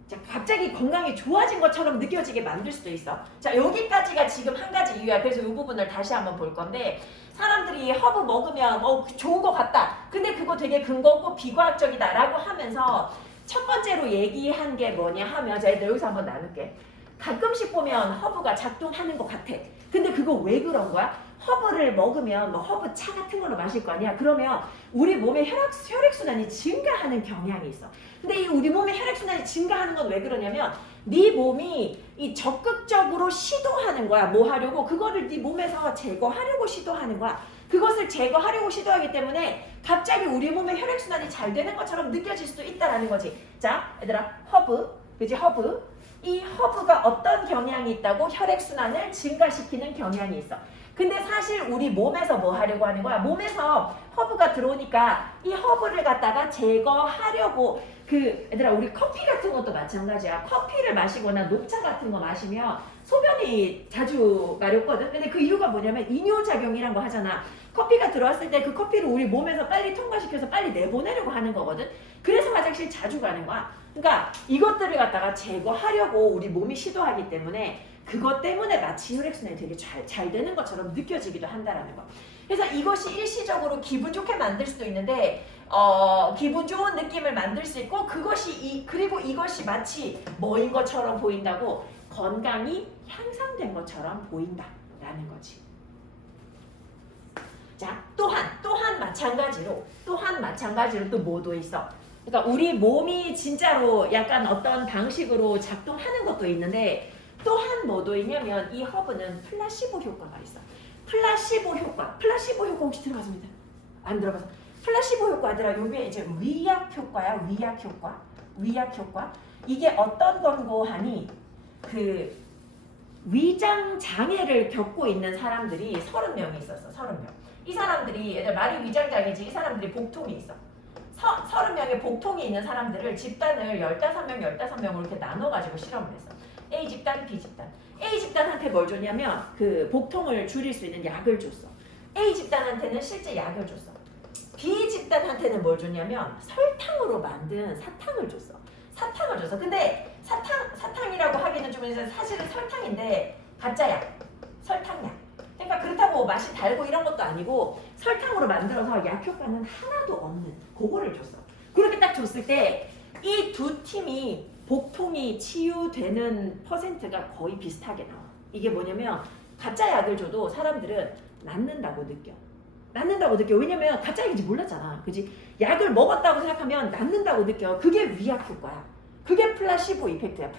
자, 갑자기 건강이 좋아진 것처럼 느껴지게 만들 수도 있어. 자, 여기까지가 지금 한 가지 이유야. 그래서 이 부분을 다시 한번 볼 건데 사람들이 허브 먹으면 좋은 것 같다. 근데 그거 되게 근거 없고 비과학적이다 라고 하면서 첫 번째로 얘기한 게 뭐냐 하면 자, 여기서 한번 나눌게. 가끔씩 보면 허브가 작동하는 것 같아. 근데 그거 왜 그런 거야? 허브를 먹으면 뭐 허브 차 같은 걸로 마실 거 아니야? 그러면 우리 몸의 혈액순환이 증가하는 경향이 있어. 근데 이 우리 몸의 혈액순환이 증가하는 건 왜 그러냐면 네 몸이 이 적극적으로 시도하는 거야. 뭐 하려고? 그거를 네 몸에서 제거하려고 시도하는 거야. 그것을 제거하려고 시도하기 때문에 갑자기 우리 몸의 혈액순환이 잘 되는 것처럼 느껴질 수도 있다라는 거지. 자, 얘들아, 허브, 그지? 허브. 이 허브가 어떤 경향이 있다고? 혈액순환을 증가시키는 경향이 있어. 근데 사실 우리 몸에서 뭐 하려고 하는 거야? 몸에서 허브가 들어오니까 이 허브를 갖다가 제거하려고 얘들아 우리 커피 같은 것도 마찬가지야. 커피를 마시거나 녹차 같은 거 마시면 소변이 자주 마렵거든. 근데 그 이유가 뭐냐면 이뇨작용이란 거 하잖아. 커피가 들어왔을 때 그 커피를 우리 몸에서 빨리 통과시켜서 빨리 내보내려고 하는 거거든. 그래서 화장실 자주 가는 거야. 그러니까 이것들을 갖다가 제거하려고 우리 몸이 시도하기 때문에 그것 때문에 마치 혈액순환이 되게 잘 되는 것처럼 느껴지기도 한다라는 거. 그래서 이것이 일시적으로 기분 좋게 만들 수도 있는데 기분 좋은 느낌을 만들 수 있고 그리고 이것이 마치 뭐인 것처럼 보인다고 건강이 향상된 것처럼 보인다라는 거지. 자, 또한 마찬가지로 또 뭐도 있어. 그러니까 우리 몸이 진짜로 약간 어떤 방식으로 작동하는 것도 있는데 또한 뭐도 있냐면 이 허브는 플라시보 효과가 있어. 플라시보 효과 혹시 들어봤습니다? 안 들어봤어? 플라시보 효과들아 요게 이제 위약 효과야. 위약 효과. 이게 어떤 건고 하니 위장 장애를 겪고 있는 사람들이 30명이 있었어. 30명. 이 사람들이 얘들 말이 위장 장애지. 이 사람들이 복통이 있어. 30명의 복통이 있는 사람들을 집단을 15명으로 이렇게 나눠가지고 실험을 했어. A 집단, B 집단. A 집단한테 뭘 줬냐면 복통을 줄일 수 있는 약을 줬어. A 집단한테는 실제 약을 줬어. B 집단한테는 뭘 줬냐면 설탕으로 만든 사탕을 줬어. 근데 사탕이라고 하기는 좀 사실은 설탕인데 가짜약, 설탕약. 그러니까 그렇다고 맛이 달고 이런 것도 아니고 설탕으로 만들어서 약 효과는 하나도 없는 그거를 줬어. 그렇게 딱 줬을 때 이 두 팀이 복통이 치유되는 퍼센트가 거의 비슷하게 나와. 이게 뭐냐면 가짜 약을 줘도 사람들은 낫는다고 느껴. 왜냐면 가짜 약인지 몰랐잖아. 그지? 약을 먹었다고 생각하면 낫는다고 느껴. 그게 위약 효과야. 그게 플라시보 이펙트야.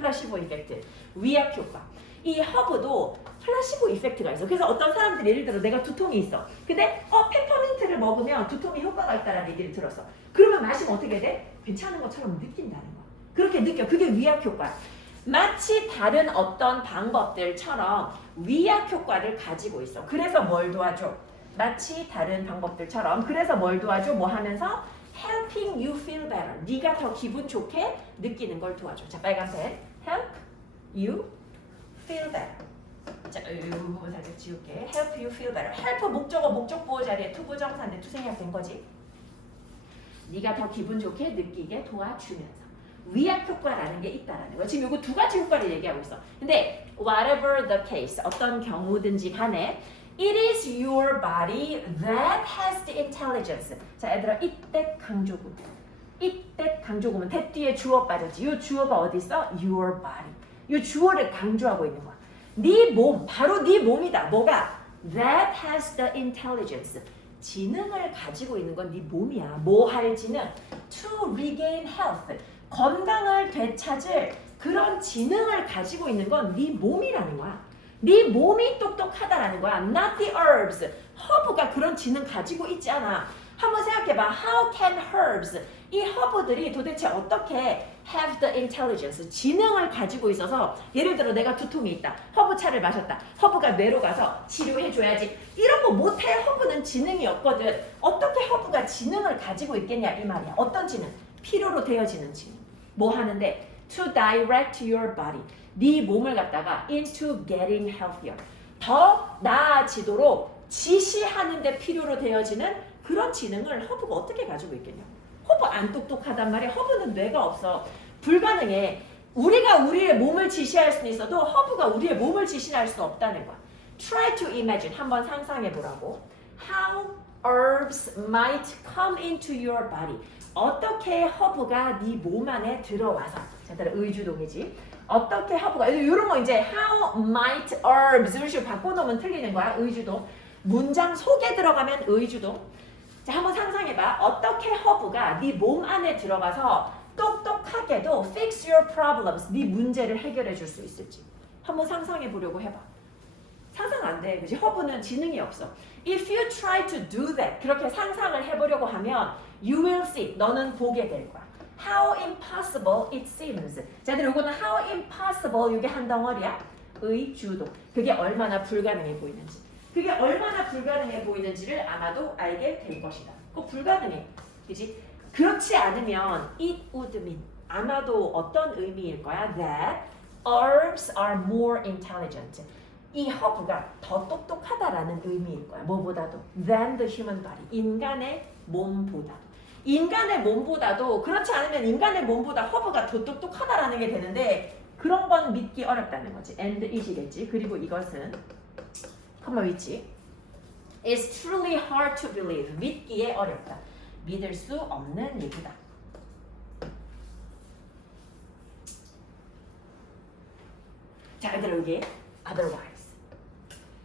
위약 효과. 이 허브도 플라시보 이펙트가 있어. 그래서 어떤 사람들이 예를 들어 내가 두통이 있어. 근데 페퍼민트를 먹으면 두통이 효과가 있다는 얘기를 들었어. 그러면 마시면 어떻게 돼? 괜찮은 것처럼 느낀다는 거야. 그렇게 느껴. 그게 위약 효과야. 마치 다른 어떤 방법들처럼 위약 효과를 가지고 있어. 그래서 뭘 도와줘? 마치 다른 방법들처럼 그래서 뭘 도와줘? 뭐 하면서? Helping you feel better. 네가 더 기분 좋게 느끼는 걸 도와줘. 자, 빨간 펜. Help you feel better. 자, 이 부분 살짝 지울게. Help you feel better. help 목적어 목적보호 자리에 투부정사인데 투생략 된 거지. 네가 더 기분 좋게 느끼게 도와주면서 위약 효과라는 게 있다라는 거. 지금 이거 두 가지 효과를 얘기하고 있어. 근데 whatever the case, 어떤 경우든지 간에 it is your body that has the intelligence. 자, 얘들아, 이때 강조구문. that 뒤에 주어 빠졌지. 이 주어가 어디 있어? your body. 이 주어를 강조하고 있는 거야. 네 몸, 바로 네 몸이다. 뭐가? that has the intelligence. 지능을 가지고 있는 건 네 몸이야. 뭐 할 지능? To regain health. 건강을 되찾을 그런 지능을 가지고 있는 건 네 몸이라는 거야. 네 몸이 똑똑하다라는 거야. Not the herbs. 허브가 그런 지능 가지고 있지 않아. 한번 생각해봐. How can herbs? 이 허브들이 도대체 어떻게 have the intelligence? 지능을 가지고 있어서 예를 들어 내가 두통이 있다. 허브차를 마셨다. 허브가 뇌로 가서 치료해줘야지. 이런 거 못해. 허브는 지능이 없거든. 어떻게 허브가 지능을 가지고 있겠냐 이 말이야. 어떤 지능? 필요로 되어지는 지능. 뭐 하는데? To direct your body. 네 몸을 갖다가 into getting healthier. 더 나아지도록 지시하는 데 필요로 되어지는 그런 지능을 허브가 어떻게 가지고 있겠냐. 허브 안 똑똑하단 말이야. 허브는 뇌가 없어. 불가능해. 우리가 우리의 몸을 지시할 수는 있어도 허브가 우리의 몸을 지시할 수 없다는 거야. Try to imagine. 한번 상상해 보라고. How herbs might come into your body. 어떻게 허브가 네 몸 안에 들어와서. 자, 의주동이지. 어떻게 허브가 이런 거 이제 how might herbs 이런 식으로 바꿔놓으면 틀리는 거야. 의주동. 문장 속에 들어가면 의주동. 자, 한번 상상해봐. 어떻게 허브가 네 몸 안에 들어가서 똑똑하게도 fix your problems, 네 문제를 해결해 줄 수 있을지. 한번 상상해 보려고 해봐. 상상 안 돼. 그치? 허브는 지능이 없어. If you try to do that, 그렇게 상상을 해보려고 하면 you will see, 너는 보게 될 거야. How impossible it seems. 자, 근데 이거는 how impossible, 이게 한 덩어리야. 의주동. 그게 얼마나 불가능해 보이는지. 그게 얼마나 불가능해 보이는지를 아마도 알게 될 것이다. 꼭 불가능해. 그지? 그렇지 않으면 it would mean 아마도 어떤 의미일 거야? That herbs are more intelligent. 이 허브가 더 똑똑하다라는 의미일 거야. 뭐보다도 than the human body. 인간의 몸보다. 인간의 몸보다도 그렇지 않으면 인간의 몸보다 허브가 더 똑똑하다라는 게 되는데 그런 건 믿기 어렵다는 거지. and is이겠지. 그리고 이것은 컴마 위치. It's truly hard to believe. 믿기에 어렵다. 믿을 수 없는 얘기다. 자, 얘들아 여기 otherwise.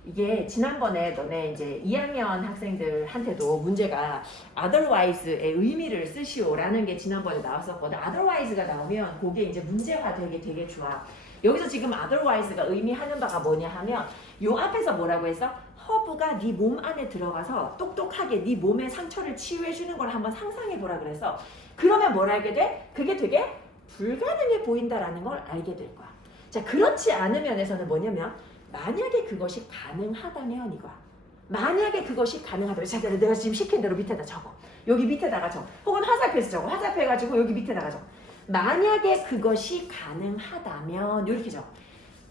이게 지난번에 너네 이제 2학년 학생들한테도 문제가 otherwise의 의미를 쓰시오라는 게 지난번에 나왔었거든. otherwise가 나오면 그게 이제 문제화되게 되게 좋아. 여기서 지금 otherwise가 의미하는 바가 뭐냐 하면 요 앞에서 뭐라고 했어? 허브가 네 몸 안에 들어가서 똑똑하게 네 몸의 상처를 치유해 주는 걸 한번 상상해 보라 그래서 그러면 뭘 알게 돼? 그게 되게 불가능해 보인다라는 걸 알게 될 거야. 자, 그렇지 않은 면에서는 뭐냐면 만약에 그것이 가능하다면 이거야. 만약에 그것이 가능하다면 자, 내가 지금 시킨 대로 밑에다 적어. 여기 밑에다가 적어. 혹은 화살표에서 적어. 화살표 해가지고 여기 밑에다가 적어. 만약에 그것이 가능하다면 이렇게 적어.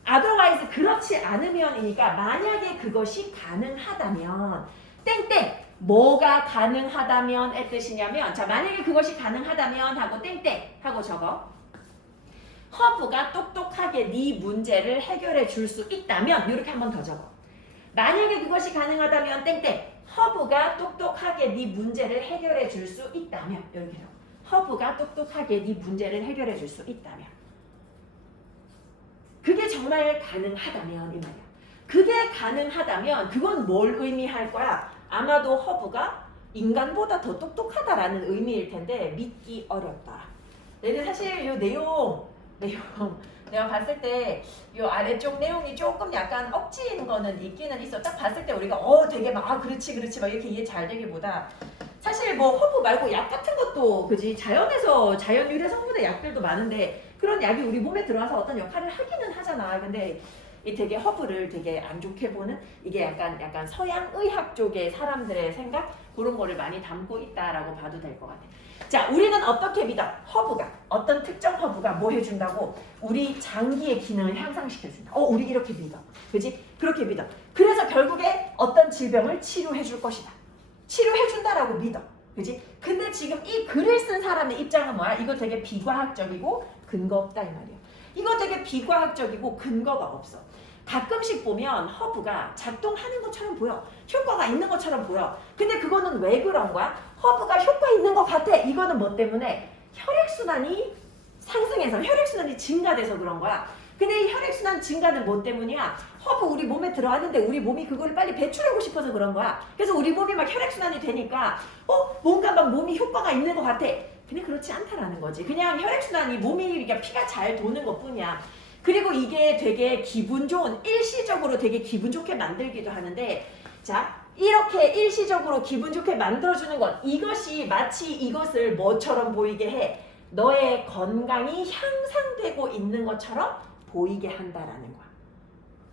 otherwise 그렇지 않으면이니까 만약에 그것이 가능하다면 땡땡 뭐가 가능하다면의 뜻이냐면 자 만약에 그것이 가능하다면 하고 땡땡 하고 적어. 허브가 똑똑하게 네 문제를 해결해 줄 수 있다면 이렇게 한 번 더 적어. 만약에 그것이 가능하다면 땡땡 허브가 똑똑하게 네 문제를 해결해 줄 수 있다면 이렇게 적어. 허브가 똑똑하게 네 문제를 해결해 줄 수 있다면 그게 정말 가능하다면 이 말이야. 그게 가능하다면 그건 뭘 의미할 거야? 아마도 허브가 인간보다 더 똑똑하다라는 의미일 텐데 믿기 어렵다. 근데 사실 이 내용 내가 봤을 때 이 아래쪽 내용이 조금 약간 억지인 거는 있기는 있어. 딱 봤을 때 우리가 되게 막 그렇지 막 이렇게 이해 잘 되기보다 사실 뭐 허브 말고 약 같은 것도 그지 자연에서 자연 유래 성분의 약들도 많은데 그런 약이 우리 몸에 들어와서 어떤 역할을 하기는 하잖아. 근데 이 되게 허브를 되게 안 좋게 보는 이게 약간 서양 의학 쪽의 사람들의 생각 그런 거를 많이 담고 있다라고 봐도 될 것 같아. 자, 우리는 어떻게 믿어? 허브가 어떤 특정 허브가 뭐 해준다고? 우리 장기의 기능을 향상시켜준다. 우리 이렇게 믿어. 그지? 그렇게 믿어. 그래서 결국에 어떤 질병을 치료해줄 것이다. 치료해준다라고 믿어. 그지? 근데 지금 이 글을 쓴 사람의 입장은 뭐야? 이거 되게 비과학적이고 근거 없다 이 말이야. 이거 되게 비과학적이고 근거가 없어. 가끔씩 보면 허브가 작동하는 것처럼 보여. 효과가 있는 것처럼 보여. 근데 그거는 왜 그런 거야? 허브가 효과 있는 것 같아. 이거는 뭐 때문에? 혈액순환이 상승해서 혈액순환이 증가돼서 그런 거야. 근데 이 혈액순환 증가는 뭐 때문이야? 허브 우리 몸에 들어왔는데 우리 몸이 그걸 빨리 배출하고 싶어서 그런 거야. 그래서 우리 몸이 막 혈액순환이 되니까 뭔가 막 몸이 효과가 있는 것 같아. 근데 그렇지 않다라는 거지. 그냥 혈액순환이 몸이 그러니까 피가 잘 도는 것뿐이야. 그리고 이게 되게 기분 좋은, 일시적으로 되게 기분 좋게 만들기도 하는데, 자, 이렇게 일시적으로 기분 좋게 만들어주는 것, 이것이 마치 이것을 뭐처럼 보이게 해? 너의 건강이 향상되고 있는 것처럼 보이게 한다라는 거야.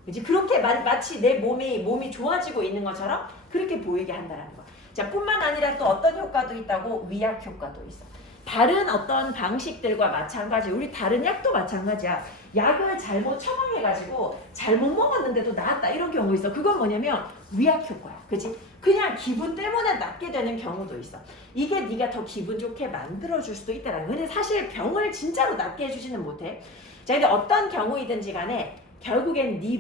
그치? 그렇게 마치 내 몸이 좋아지고 있는 것처럼 그렇게 보이게 한다라는 거야. 자, 뿐만 아니라 또 어떤 효과도 있다고? 위약 효과도 있어. 다른 어떤 방식들과 마찬가지, 우리 다른 약도 마찬가지야. 약을 잘못 처방해가지고 잘못 먹었는데도 나았다 이런 경우 있어. 그건 뭐냐면 위약 효과야. 그치? 그냥 기분 때문에 낫게 되는 경우도 있어. 이게 네가 더 기분 좋게 만들어줄 수도 있다라는 거야. 근데 사실 병을 진짜로 낫게 해주지는 못해. 자, 근데 어떤 경우이든지 간에 결국엔 네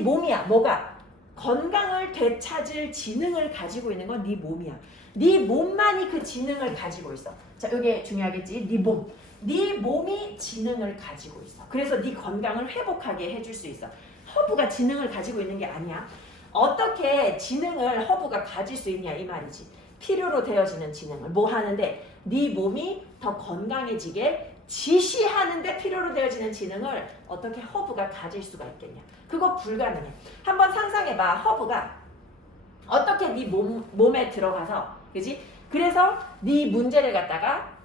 몸이야. 뭐가? 건강을 되찾을 지능을 가지고 있는 건 네 몸이야. 네 몸만이 그 지능을 가지고 있어. 자, 이게 중요하겠지? 네 몸. 네 몸이 지능을 가지고 있어. 그래서 네 건강을 회복하게 해줄 수 있어. 허브가 지능을 가지고 있는 게 아니야. 어떻게 지능을 허브가 가질 수 있냐 이 말이지. 필요로 되어지는 지능을 뭐 하는데? 네 몸이 더 건강해지게 지시하는데 필요로 되어지는 지능을 어떻게 허브가 가질 수가 있겠냐. 그거 불가능해. 한번 상상해봐. 허브가 어떻게 네 몸에 들어가서, 그지? 그래서 네 문제를 갖다가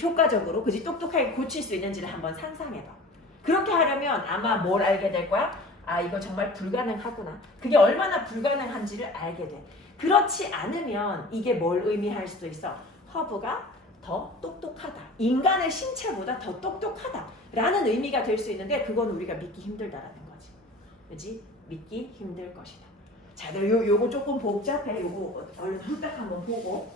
효과적으로, 그지? 똑똑하게 고칠 수 있는지를 한번 상상해봐. 그렇게 하려면 아마 뭘 알게 될 거야? 아, 이거 정말 불가능하구나. 그게 얼마나 불가능한지를 알게 돼. 그렇지 않으면 이게 뭘 의미할 수도 있어? 허브가 더 똑똑하다. 인간의 신체보다 더 똑똑하다. 라는 의미가 될 수 있는데 그건 우리가 믿기 힘들다라는 거지. 그지? 믿기 힘들 것이다. 자, 요거 조금 복잡해. 요거 얼른 후딱 한번 보고.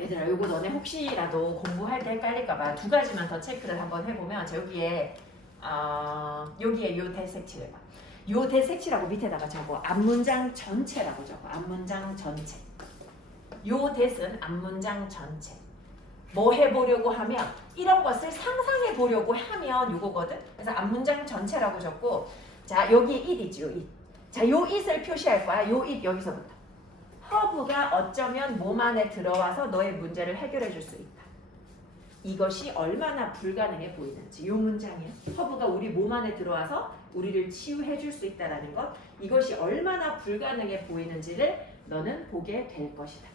얘들아, 요거 너네 혹시라도 공부할 때 헷갈릴까봐 두 가지만 더 체크를 한번 해보면, 자, 여기에 요 대색칠을 봐. 요 대색칠하고 밑에다가 적어. 앞문장 전체라고 적어. 앞문장 전체. 요 대은 앞문장 전체. 뭐 해보려고 하면, 이런 것을 상상해 보려고 하면 요거거든. 그래서 앞문장 전체라고 적고, 자, 여기 it이지, 요 it. 자, 요 it을 표시할 거야. 요 it 여기서부터. 허브가 어쩌면 몸 안에 들어와서 너의 문제를 해결해 줄 수 있다. 이것이 얼마나 불가능해 보이는지. 이 문장이야. 허브가 우리 몸 안에 들어와서 우리를 치유해 줄 수 있다는 것. 이것이 얼마나 불가능해 보이는지를 너는 보게 될 것이다.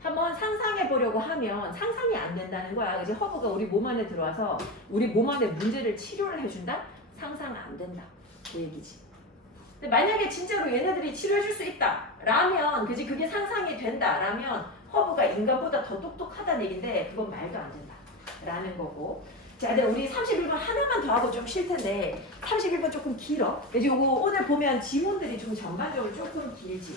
한번 상상해 보려고 하면 상상이 안 된다는 거야. 그지? 허브가 우리 몸 안에 들어와서 우리 몸 안에 문제를 치료를 해준다? 상상 안 된다. 그 얘기지. 근데 만약에 진짜로 얘네들이 치료해줄 수 있다 라면, 그지? 그게 상상이 된다 라면 허브가 인간보다 더 똑똑하다는 얘기인데 그건 말도 안 된다 라는 거고. 자, 근데 우리 31번 하나만 더 하고 좀 쉴 텐데 31번 조금 길어. 그래서 요거 오늘 보면 지문들이 좀 전반적으로 조금 길지.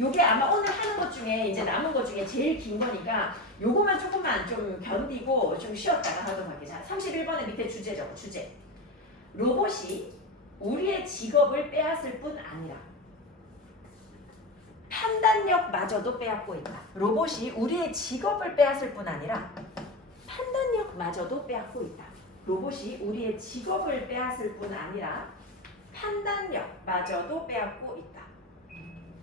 요게 아마 오늘 하는 것 중에 이제 남은 것 중에 제일 긴 거니까 요거만 조금만 좀 견디고 좀 쉬었다가 하도록 할게요. 자, 31번에 밑에 주제 적어. 주제. 로봇이 우리의 직업을 빼앗을 뿐 아니라 판단력마저도 빼앗고 있다. 로봇이 우리의 직업을 빼앗을 뿐 아니라 판단력마저도 빼앗고 있다. 로봇이 우리의 직업을 빼앗을 뿐 아니라 판단력마저도 빼앗고 있다.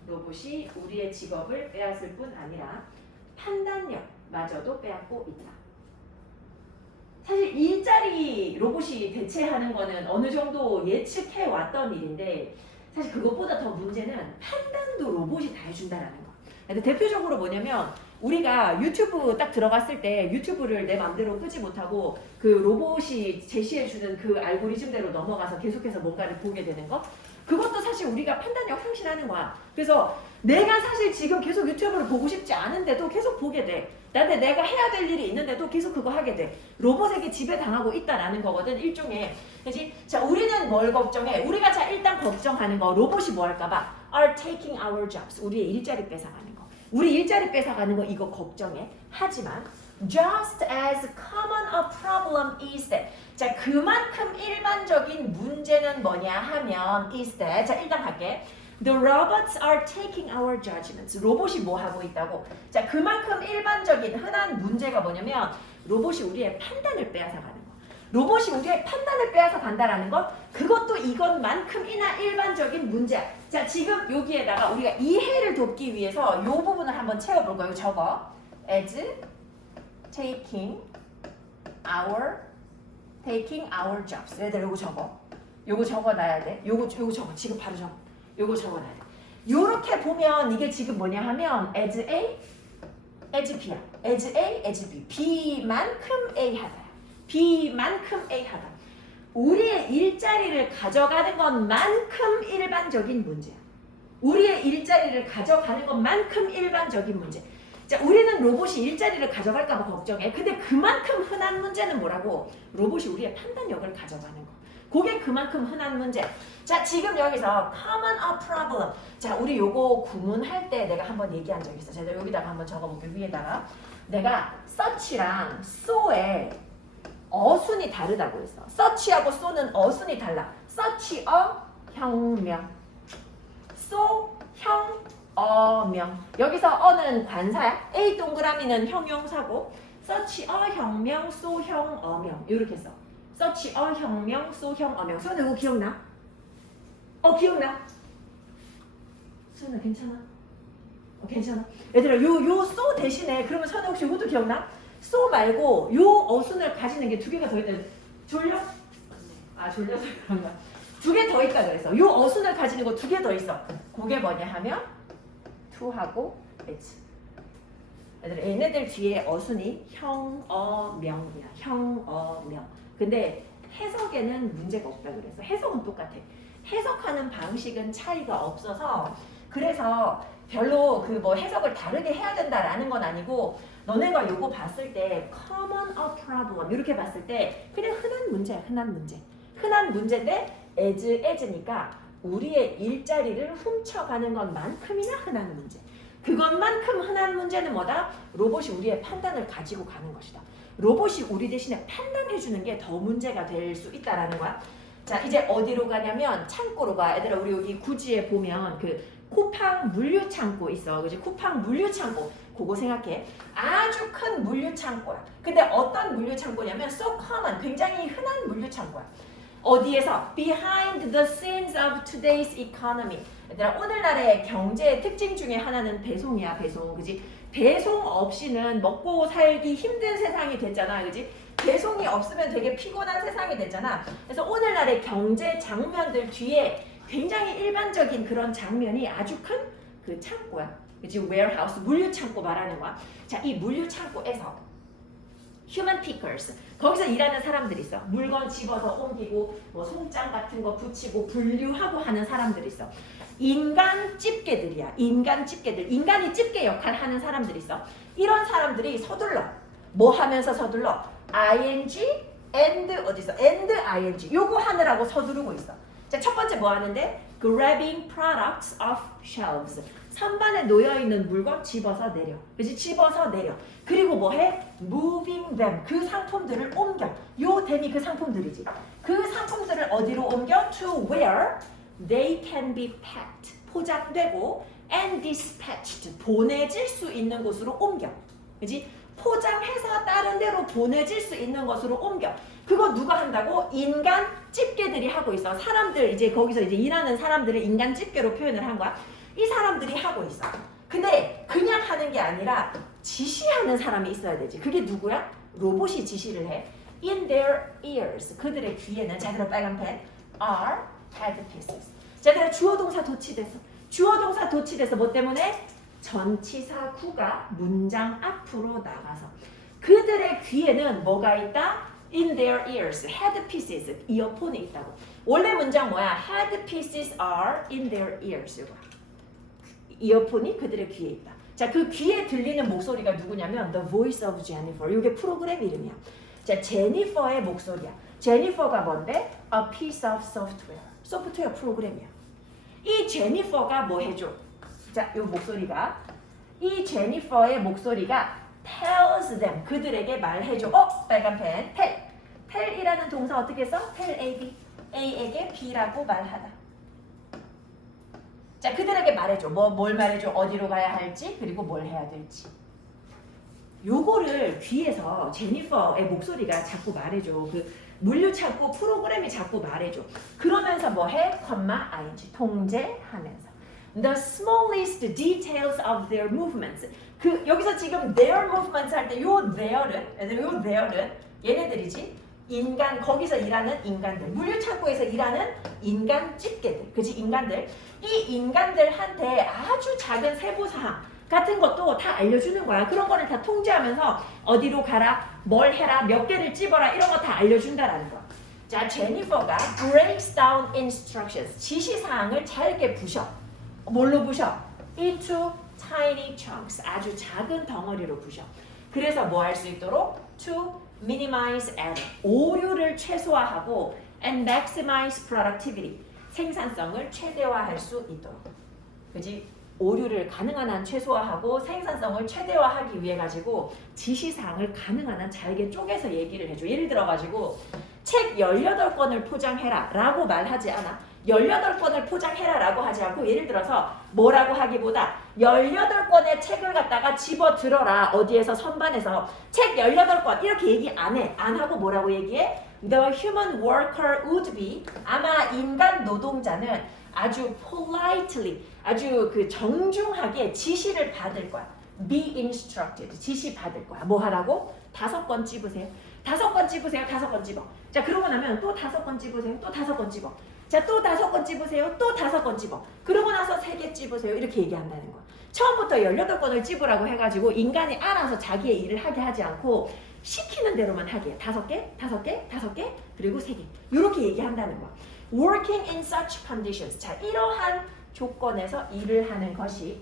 로봇이 우리의 직업을 빼앗을 뿐 아니라 판단력마저도 빼앗고 있다. 사실 일자리 로봇이 대체하는 거는 어느 정도 예측해 왔던 일인데 사실 그것보다 더 문제는 판단도 로봇이 다 해준다라는 거. 근데 대표적으로 뭐냐면 우리가 유튜브 딱 들어갔을 때 유튜브를 내 맘대로 끄지 못하고 그 로봇이 제시해주는 그 알고리즘대로 넘어가서 계속해서 뭔가를 보게 되는 거. 그것도 사실 우리가 판단력 상실하는 거야. 그래서 내가 사실 지금 계속 유튜브를 보고 싶지 않은데도 계속 보게 돼. 나한테 내가 해야 될 일이 있는데도 계속 그거 하게 돼. 로봇에게 지배당하고 있다라는 거거든. 일종의. 그치? 자, 우리는 뭘 걱정해? 우리가 자 일단 걱정하는 거 로봇이 뭐 할까봐 are taking our jobs. 우리의 일자리 뺏어가는 거. 우리 일자리 뺏어가는 거 이거 걱정해. 하지만 just as common a problem is that. 자, 그만큼 일반적인 문제는 뭐냐 하면 is that. 자, 일단 갈게. The robots are taking our judgments. 로봇이 뭐 하고 있다고? 자, 그만큼 일반적인 흔한 문제가 뭐냐면 로봇이 우리의 판단을 빼앗아가는 거. 로봇이 우리의 판단을 빼앗아 간다라는 것, 그것도 이것만큼이나 일반적인 문제야. 자, 지금 여기에다가 우리가 이해를 돕기 위해서 이 부분을 한번 채워볼 거예요. 적어. as taking our jobs. 얘들 요거 적어. 요거 적어놔야 돼. 요거 적어. 지금 바로 적어. 요거 적어놔야 돼. 요렇게 보면 이게 지금 뭐냐 하면 as A, as B야. as A, as B. B만큼 A 하다. B만큼 A 하다. 우리의 일자리를 가져가는 것만큼 일반적인 문제야. 우리의 일자리를 가져가는 것만큼 일반적인 문제. 자, 우리는 로봇이 일자리를 가져갈까 봐 걱정해. 근데 그만큼 흔한 문제는 뭐라고? 로봇이 우리의 판단력을 가져가는 거. 그게 그만큼 흔한 문제. 자, 지금 여기서 common a problem. 자, 우리 요거 구문할 때 내가 한번 얘기한 적 있어. 제가 여기다가 한번 적어볼게요. 위에다가. 내가 such랑 so의 어순이 다르다고 했어. such하고 so는 어순이 달라. such a 혁명. so 형어명. 여기서 어는 관사야. A 동그라미는 형용사고 such a 혁명, so 형어명. 이렇게 써. such a 혁명, so 형어명. 선우 이거 기억나? 기억나? 선우 괜찮아? 괜찮아? 얘들아 요 so 대신에 그러면 선우 혹시 이것도 기억나? so 말고 요 어순을 가지는 게 두 개가 더 있다. 졸려? 졸려서 그런가? 두 개 더 있다 그래서 요 어순을 가지는 거 두 개 더 있어. 그게 뭐냐 하면 to하고 is. 얘들아 얘네들 뒤에 어순이 형어명이야. 형어명. 근데 해석에는 문제가 없다 그래서 해석은 똑같아. 해석하는 방식은 차이가 없어서 그래서 별로 그 뭐 해석을 다르게 해야 된다라는 건 아니고 너네가 요거 봤을 때 common a problem 이렇게 봤을 때 그냥 흔한 문제야. 흔한 문제. 흔한 문제인데 as니까 우리의 일자리를 훔쳐가는 것만큼이나 흔한 문제. 그것만큼 흔한 문제는 뭐다? 로봇이 우리의 판단을 가지고 가는 것이다. 로봇이 우리 대신에 판단해주는 게 더 문제가 될 수 있다라는 거야. 자, 이제 어디로 가냐면 창고로 가. 얘들아 우리 여기 구지에 보면 그 쿠팡 물류 창고 있어. 그지? 쿠팡 물류 창고. 그거 생각해. 아주 큰 물류 창고야. 근데 어떤 물류 창고냐면 so common. 굉장히 흔한 물류 창고야. 어디에서? Behind the scenes of today's economy. 얘들아 오늘날의 경제의 특징 중에 하나는 배송이야. 배송. 그지? 배송 없이는 먹고 살기 힘든 세상이 됐잖아. 그지? 배송이 없으면 되게 피곤한 세상이 됐잖아. 그래서 오늘날의 경제 장면들 뒤에 굉장히 일반적인 그런 장면이 아주 큰 그 창고야. 그치? warehouse, 물류 창고 말하는 거야. 자, 이 물류 창고에서 human pickers, 거기서 일하는 사람들이 있어. 물건 집어서 옮기고 뭐 송장 같은 거 붙이고 분류하고 하는 사람들이 있어. 인간 집게들이야. 인간 집게들. 인간이 집게 역할 하는 사람들이 있어. 이런 사람들이 서둘러. 뭐 하면서 서둘러? ing and 어디 있어? and ing. 요거 하느라고 서두르고 있어. 자, 첫 번째 뭐 하는데? grabbing products off shelves. 선반에 놓여 있는 물건 집어서 내려. 그렇지? 집어서 내려. 그리고 뭐 해? moving them. 그 상품들을 옮겨. 요 them이 그 상품들이지. 그 상품들을 어디로 옮겨? to where they can be packed. 포장되고 and dispatched. 보내질 수 있는 곳으로 옮겨. 그렇지? 포장해서 다른 데로 보내질 수 있는 것으로 옮겨. 그거 누가 한다고? 인간 집게들이 하고 있어. 사람들 이제 거기서 이제 일하는 사람들을 인간 집게로 표현을 한 거야. 이 사람들이 하고 있어. 근데 그냥 하는 게 아니라 지시하는 사람이 있어야 되지. 그게 누구야? 로봇이 지시를 해. In their ears. 그들의 귀에는 자 그럼 빨간 펜 are headpieces. 자 그럼 주어동사 도치됐어. 주어동사 도치돼서 뭐 때문에? 전치사 구가 문장 앞으로 나가서 그들의 귀에는 뭐가 있다? In their ears, headpieces, 이어폰이 있다고. 원래 문장 뭐야? Headpieces are in their ears. 이어폰이 그들의 귀에 있다. 자, 그 귀에 들리는 목소리가 누구냐면 The Voice of Jennifer. 이게 프로그램 이름이야. 자, 제니퍼의 목소리야. 제니퍼가 뭔데? A piece of software. 소프트웨어 프로그램이야. 이 제니퍼가 뭐 해줘? 자, 이 목소리가 이 제니퍼의 목소리가 tells them 그들에게 말해줘. 빨간 펜 tell이라는 동사 어떻게 써? tell A에게 B라고 말하다. 자, 그들에게 말해줘. 뭘 말해줘? 어디로 가야 할지 그리고 뭘 해야 될지. 요거를 귀에서 제니퍼의 목소리가 자꾸 말해줘. 그 물류창고 프로그램이 자꾸 말해줘. 그러면서 뭐 해? ing 통제하면서. The smallest details of their movements. 그 여기서 지금 their movements 할 때 요 there은 얘네들이지. 인간 거기서 일하는 인간들. 물류창고에서 일하는 인간 집게들. 그지 인간들. 이 인간들한테 아주 작은 세부사항 같은 것도 다 알려주는 거야. 그런 거를 다 통제하면서 어디로 가라, 뭘 해라, 몇 개를 찝어라 이런 거 다 알려준다라는 거. 자, 제니퍼가 breaks down instructions. 지시사항을 잘게 부셔. 뭘로 부셔? into tiny chunks. 아주 작은 덩어리로 부셔. 그래서 뭐 할 수 있도록? to minimize error. 오류를 최소화하고 and maximize productivity. 생산성을 최대화할 수 있도록. 그지? 오류를 가능한 한 최소화하고 생산성을 최대화하기 위해 가지고 지시사항을 가능한 한 잘게 쪼개서 얘기를 해줘. 예를 들어 가지고 책 18권을 포장해라 라고 말하지 않아. 18권을 포장해라 라고 하지 않고 예를 들어서 뭐라고 하기보다 18권의 책을 갖다가 집어 들어라. 어디에서 선반에서 책 18권 이렇게 얘기 안 해. 안 하고 뭐라고 얘기해? The human worker would be 아마 인간 노동자는 아주 politely 아주 그 정중하게 지시를 받을 거야. Be instructed. 지시 받을 거야. 뭐 하라고? 5권 찝으세요. 5권 찝으세요. 5권 찝어. 자, 그러고 나면 또 5권 찝으세요. 또 5권 찝어. 자, 또 5권 찝으세요. 또 5권 찝어. 그러고 나서 3개 찝으세요. 이렇게 얘기한다는 거야. 처음부터 18권을 찝으라고 해가지고 인간이 알아서 자기의 일을 하게 하지 않고 시키는 대로만 하게 해. 5개, 5개, 5개, 그리고 3개. 이렇게 얘기한다는 거야. Working in such conditions. 자, 이러한 조건에서 일을 하는 것이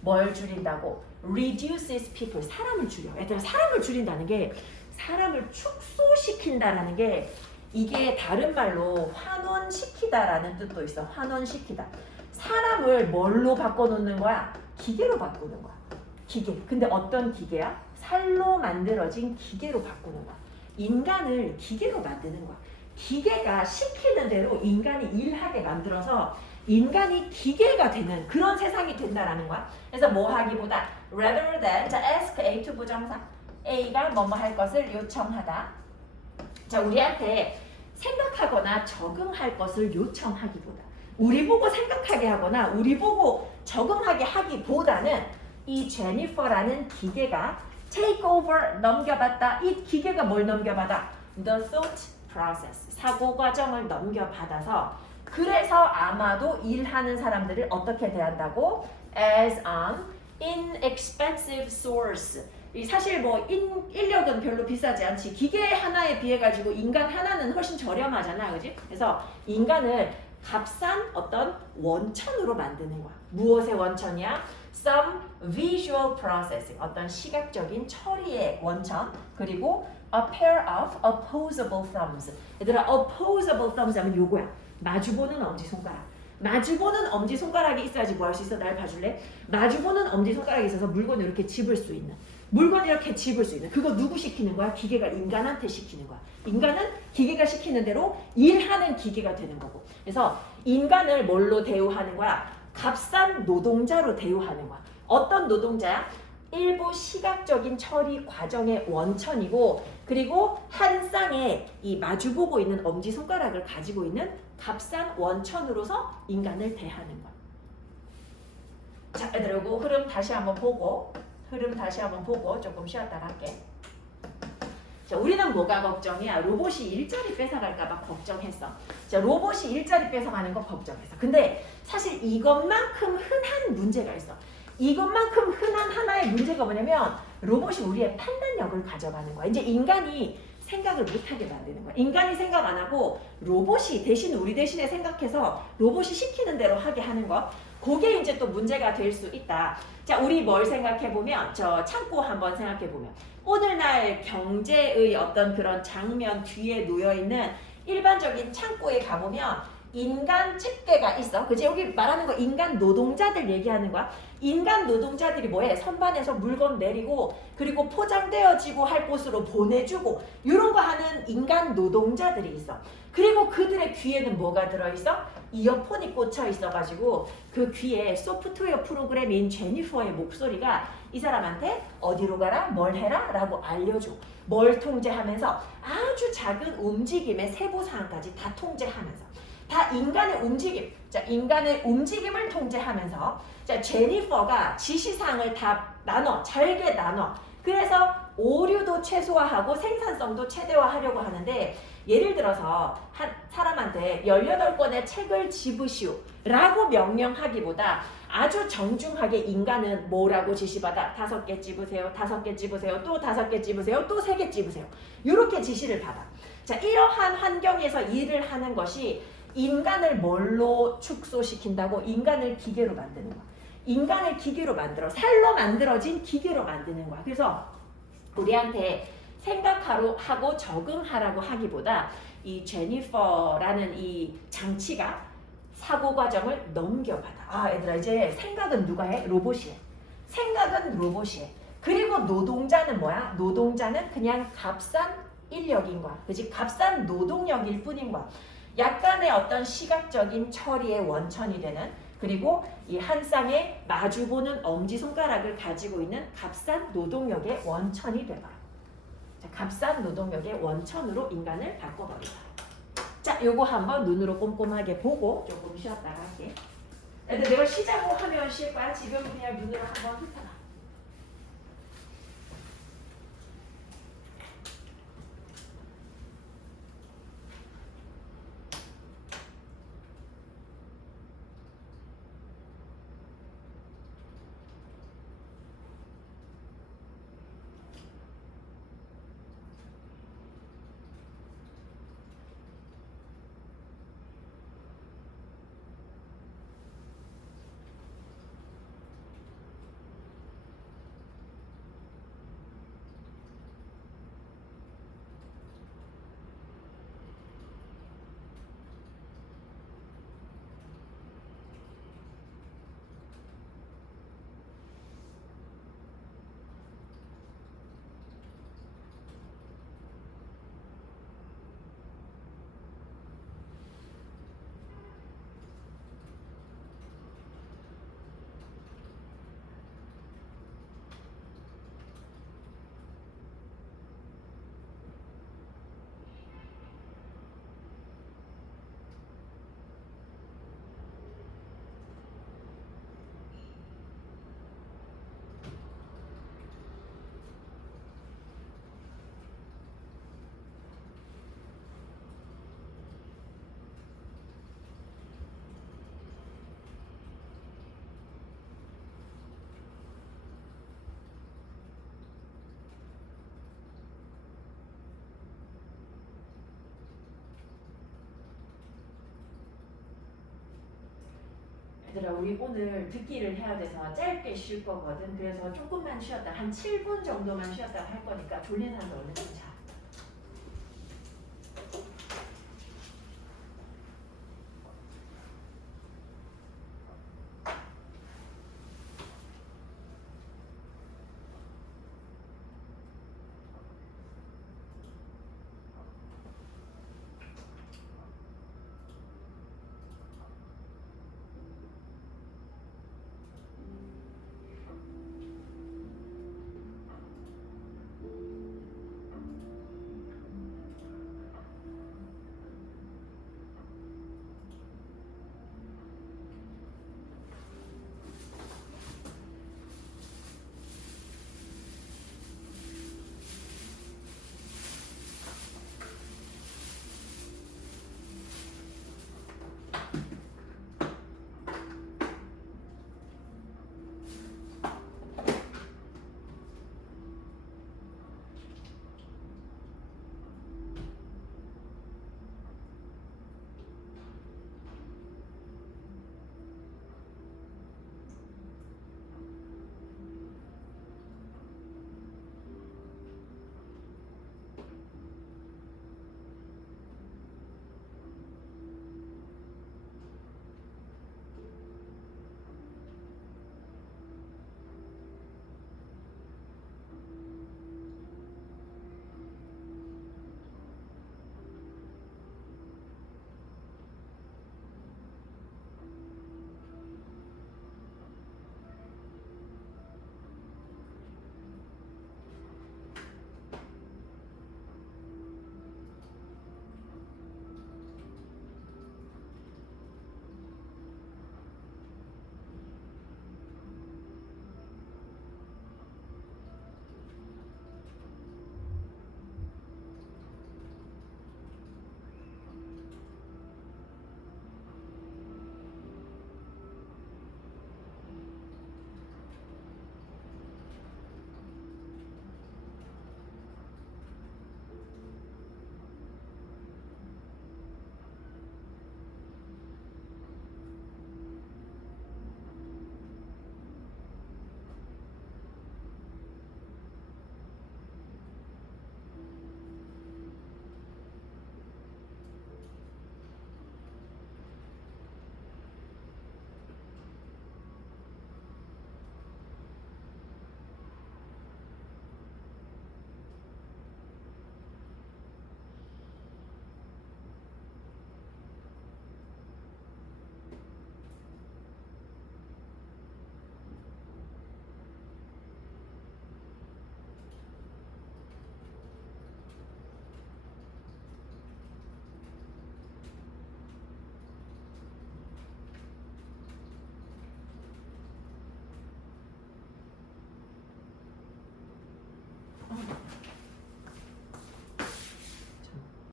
뭘 줄인다고? Reduces people. 사람을 줄여. 얘들아, 사람을 줄인다는 게 사람을 축소시킨다라는 게 이게 다른 말로 환원시키다라는 뜻도 있어. 환원시키다. 사람을 뭘로 바꿔놓는 거야? 기계로 바꾸는 거야. 기계. 근데 어떤 기계야? 살로 만들어진 기계로 바꾸는 거야. 인간을 기계로 만드는 거야. 기계가 시키는 대로 인간이 일하게 만들어서 인간이 기계가 되는 그런 세상이 된다라는 거야. 그래서 뭐 하기보다 rather than 자 ask A to 부정사 A가 뭐뭐 할 것을 요청하다. 자, 우리한테 생각하거나 적응할 것을 요청하기보다 우리 보고 생각하게 하거나 우리 보고 적응하게 하기보다는 이 제니퍼라는 기계가 take over 넘겨받다. 이 기계가 뭘 넘겨받아? The thought process 사고 과정을 넘겨받아서 그래서 아마도 일하는 사람들을 어떻게 대한다고? As an inexpensive source. 사실 뭐 인력은 별로 비싸지 않지. 기계 하나에 비해 가지고 인간 하나는 훨씬 저렴하잖아, 그지? 그래서 인간을 값싼 어떤 원천으로 만드는 거야. 무엇의 원천이야? Some visual processing, 어떤 시각적인 처리의 원천. 그리고 a pair of opposable thumbs. 얘들아, opposable thumbs 하면 요거야. 마주보는 엄지손가락. 마주보는 엄지손가락이 있어야지 뭐 할 수 있어? 날 봐줄래? 마주보는 엄지손가락이 있어서 물건을 이렇게 집을 수 있는, 물건 이렇게 집을 수 있는, 그거 누구 시키는 거야? 기계가 인간한테 시키는 거야. 인간은 기계가 시키는 대로 일하는 기계가 되는 거고. 그래서 인간을 뭘로 대우하는 거야? 값싼 노동자로 대우하는 거야. 어떤 노동자야? 일부 시각적인 처리 과정의 원천이고, 그리고 한 쌍의 이 마주보고 있는 엄지손가락을 가지고 있는 값싼 원천으로서 인간을 대하는 거야. 자, 얘들아, 이거 흐름 다시 한번 보고 조금 쉬었다가 할게. 자, 우리는 뭐가 걱정이야? 로봇이 일자리 뺏어갈까봐 걱정했어. 자, 로봇이 일자리 뺏어가는 거 걱정했어. 근데 사실 이것만큼 흔한 문제가 있어. 이것만큼 흔한 하나의 문제가 뭐냐면 로봇이 우리의 판단력을 가져가는 거야. 이제 인간이 생각을 못하게 만드는 거야. 인간이 생각 안 하고 로봇이 대신 우리 대신에 생각해서 로봇이 시키는 대로 하게 하는 거. 그게 이제 또 문제가 될 수 있다. 자, 우리 뭘 생각해보면, 저 창고 한번 생각해보면, 오늘날 경제의 어떤 그런 장면 뒤에 놓여있는 일반적인 창고에 가보면 인간 집게가 있어. 그치? 여기 말하는 거 인간 노동자들 얘기하는 거야. 인간 노동자들이 뭐해? 선반에서 물건 내리고, 그리고 포장되어지고 할 곳으로 보내주고, 이런 거 하는 인간 노동자들이 있어. 그리고 그들의 귀에는 뭐가 들어있어? 이어폰이 꽂혀 있어가지고 그 귀에 소프트웨어 프로그램인 제니퍼의 목소리가 이 사람한테 어디로 가라, 뭘 해라 라고 알려줘. 뭘 통제하면서 아주 작은 움직임의 세부 사항까지 다 통제하면서, 다 인간의 움직임, 자, 인간의 움직임을 통제하면서, 자, 제니퍼가 지시사항을 다 잘게 나눠. 그래서 오류도 최소화하고 생산성도 최대화하려고 하는데, 예를 들어서 한 사람한테 18권의 책을 집으시오 라고 명령하기보다 아주 정중하게 인간은 뭐라고 지시받아? 5개 집으세요, 5개 집으세요, 또 5개 집으세요, 또 3개 집으세요. 이렇게 지시를 받아. 자, 이러한 환경에서 일을 하는 것이 인간을 뭘로 축소시킨다고? 인간을 기계로 만드는 거야. 인간을 기계로 만들어. 살로 만들어진 기계로 만드는 거야. 그래서 우리한테 생각하고 적응하라고 하기보다 이 제니퍼라는 이 장치가 사고 과정을 넘겨받아. 아, 얘들아, 이제 생각은 누가 해? 로봇이 해. 생각은 로봇이 해. 그리고 노동자는 뭐야? 노동자는 그냥 값싼 인력인 거야. 그치? 값싼 노동력일 뿐인 거야. 약간의 어떤 시각적인 처리의 원천이 되는, 그리고 이 한 쌍의 마주보는 엄지손가락을 가지고 있는 값싼 노동력의 원천이 돼버려. 자, 값싼 노동력의 원천으로 인간을 바꿔버리자. 자, 요거 한번 눈으로 꼼꼼하게 보고 조금 쉬었다가 할게. 애들 내가 쉬자고 하면 쉴 거야. 지금 그냥 눈으로 한번 훑어봐. 얘들아, 우리 오늘 듣기를 해야 돼서 짧게 쉴 거거든. 그래서 조금만 쉬었다, 한 7분 정도만 쉬었다 할 거니까 졸린 사람들 얼른 좀 자.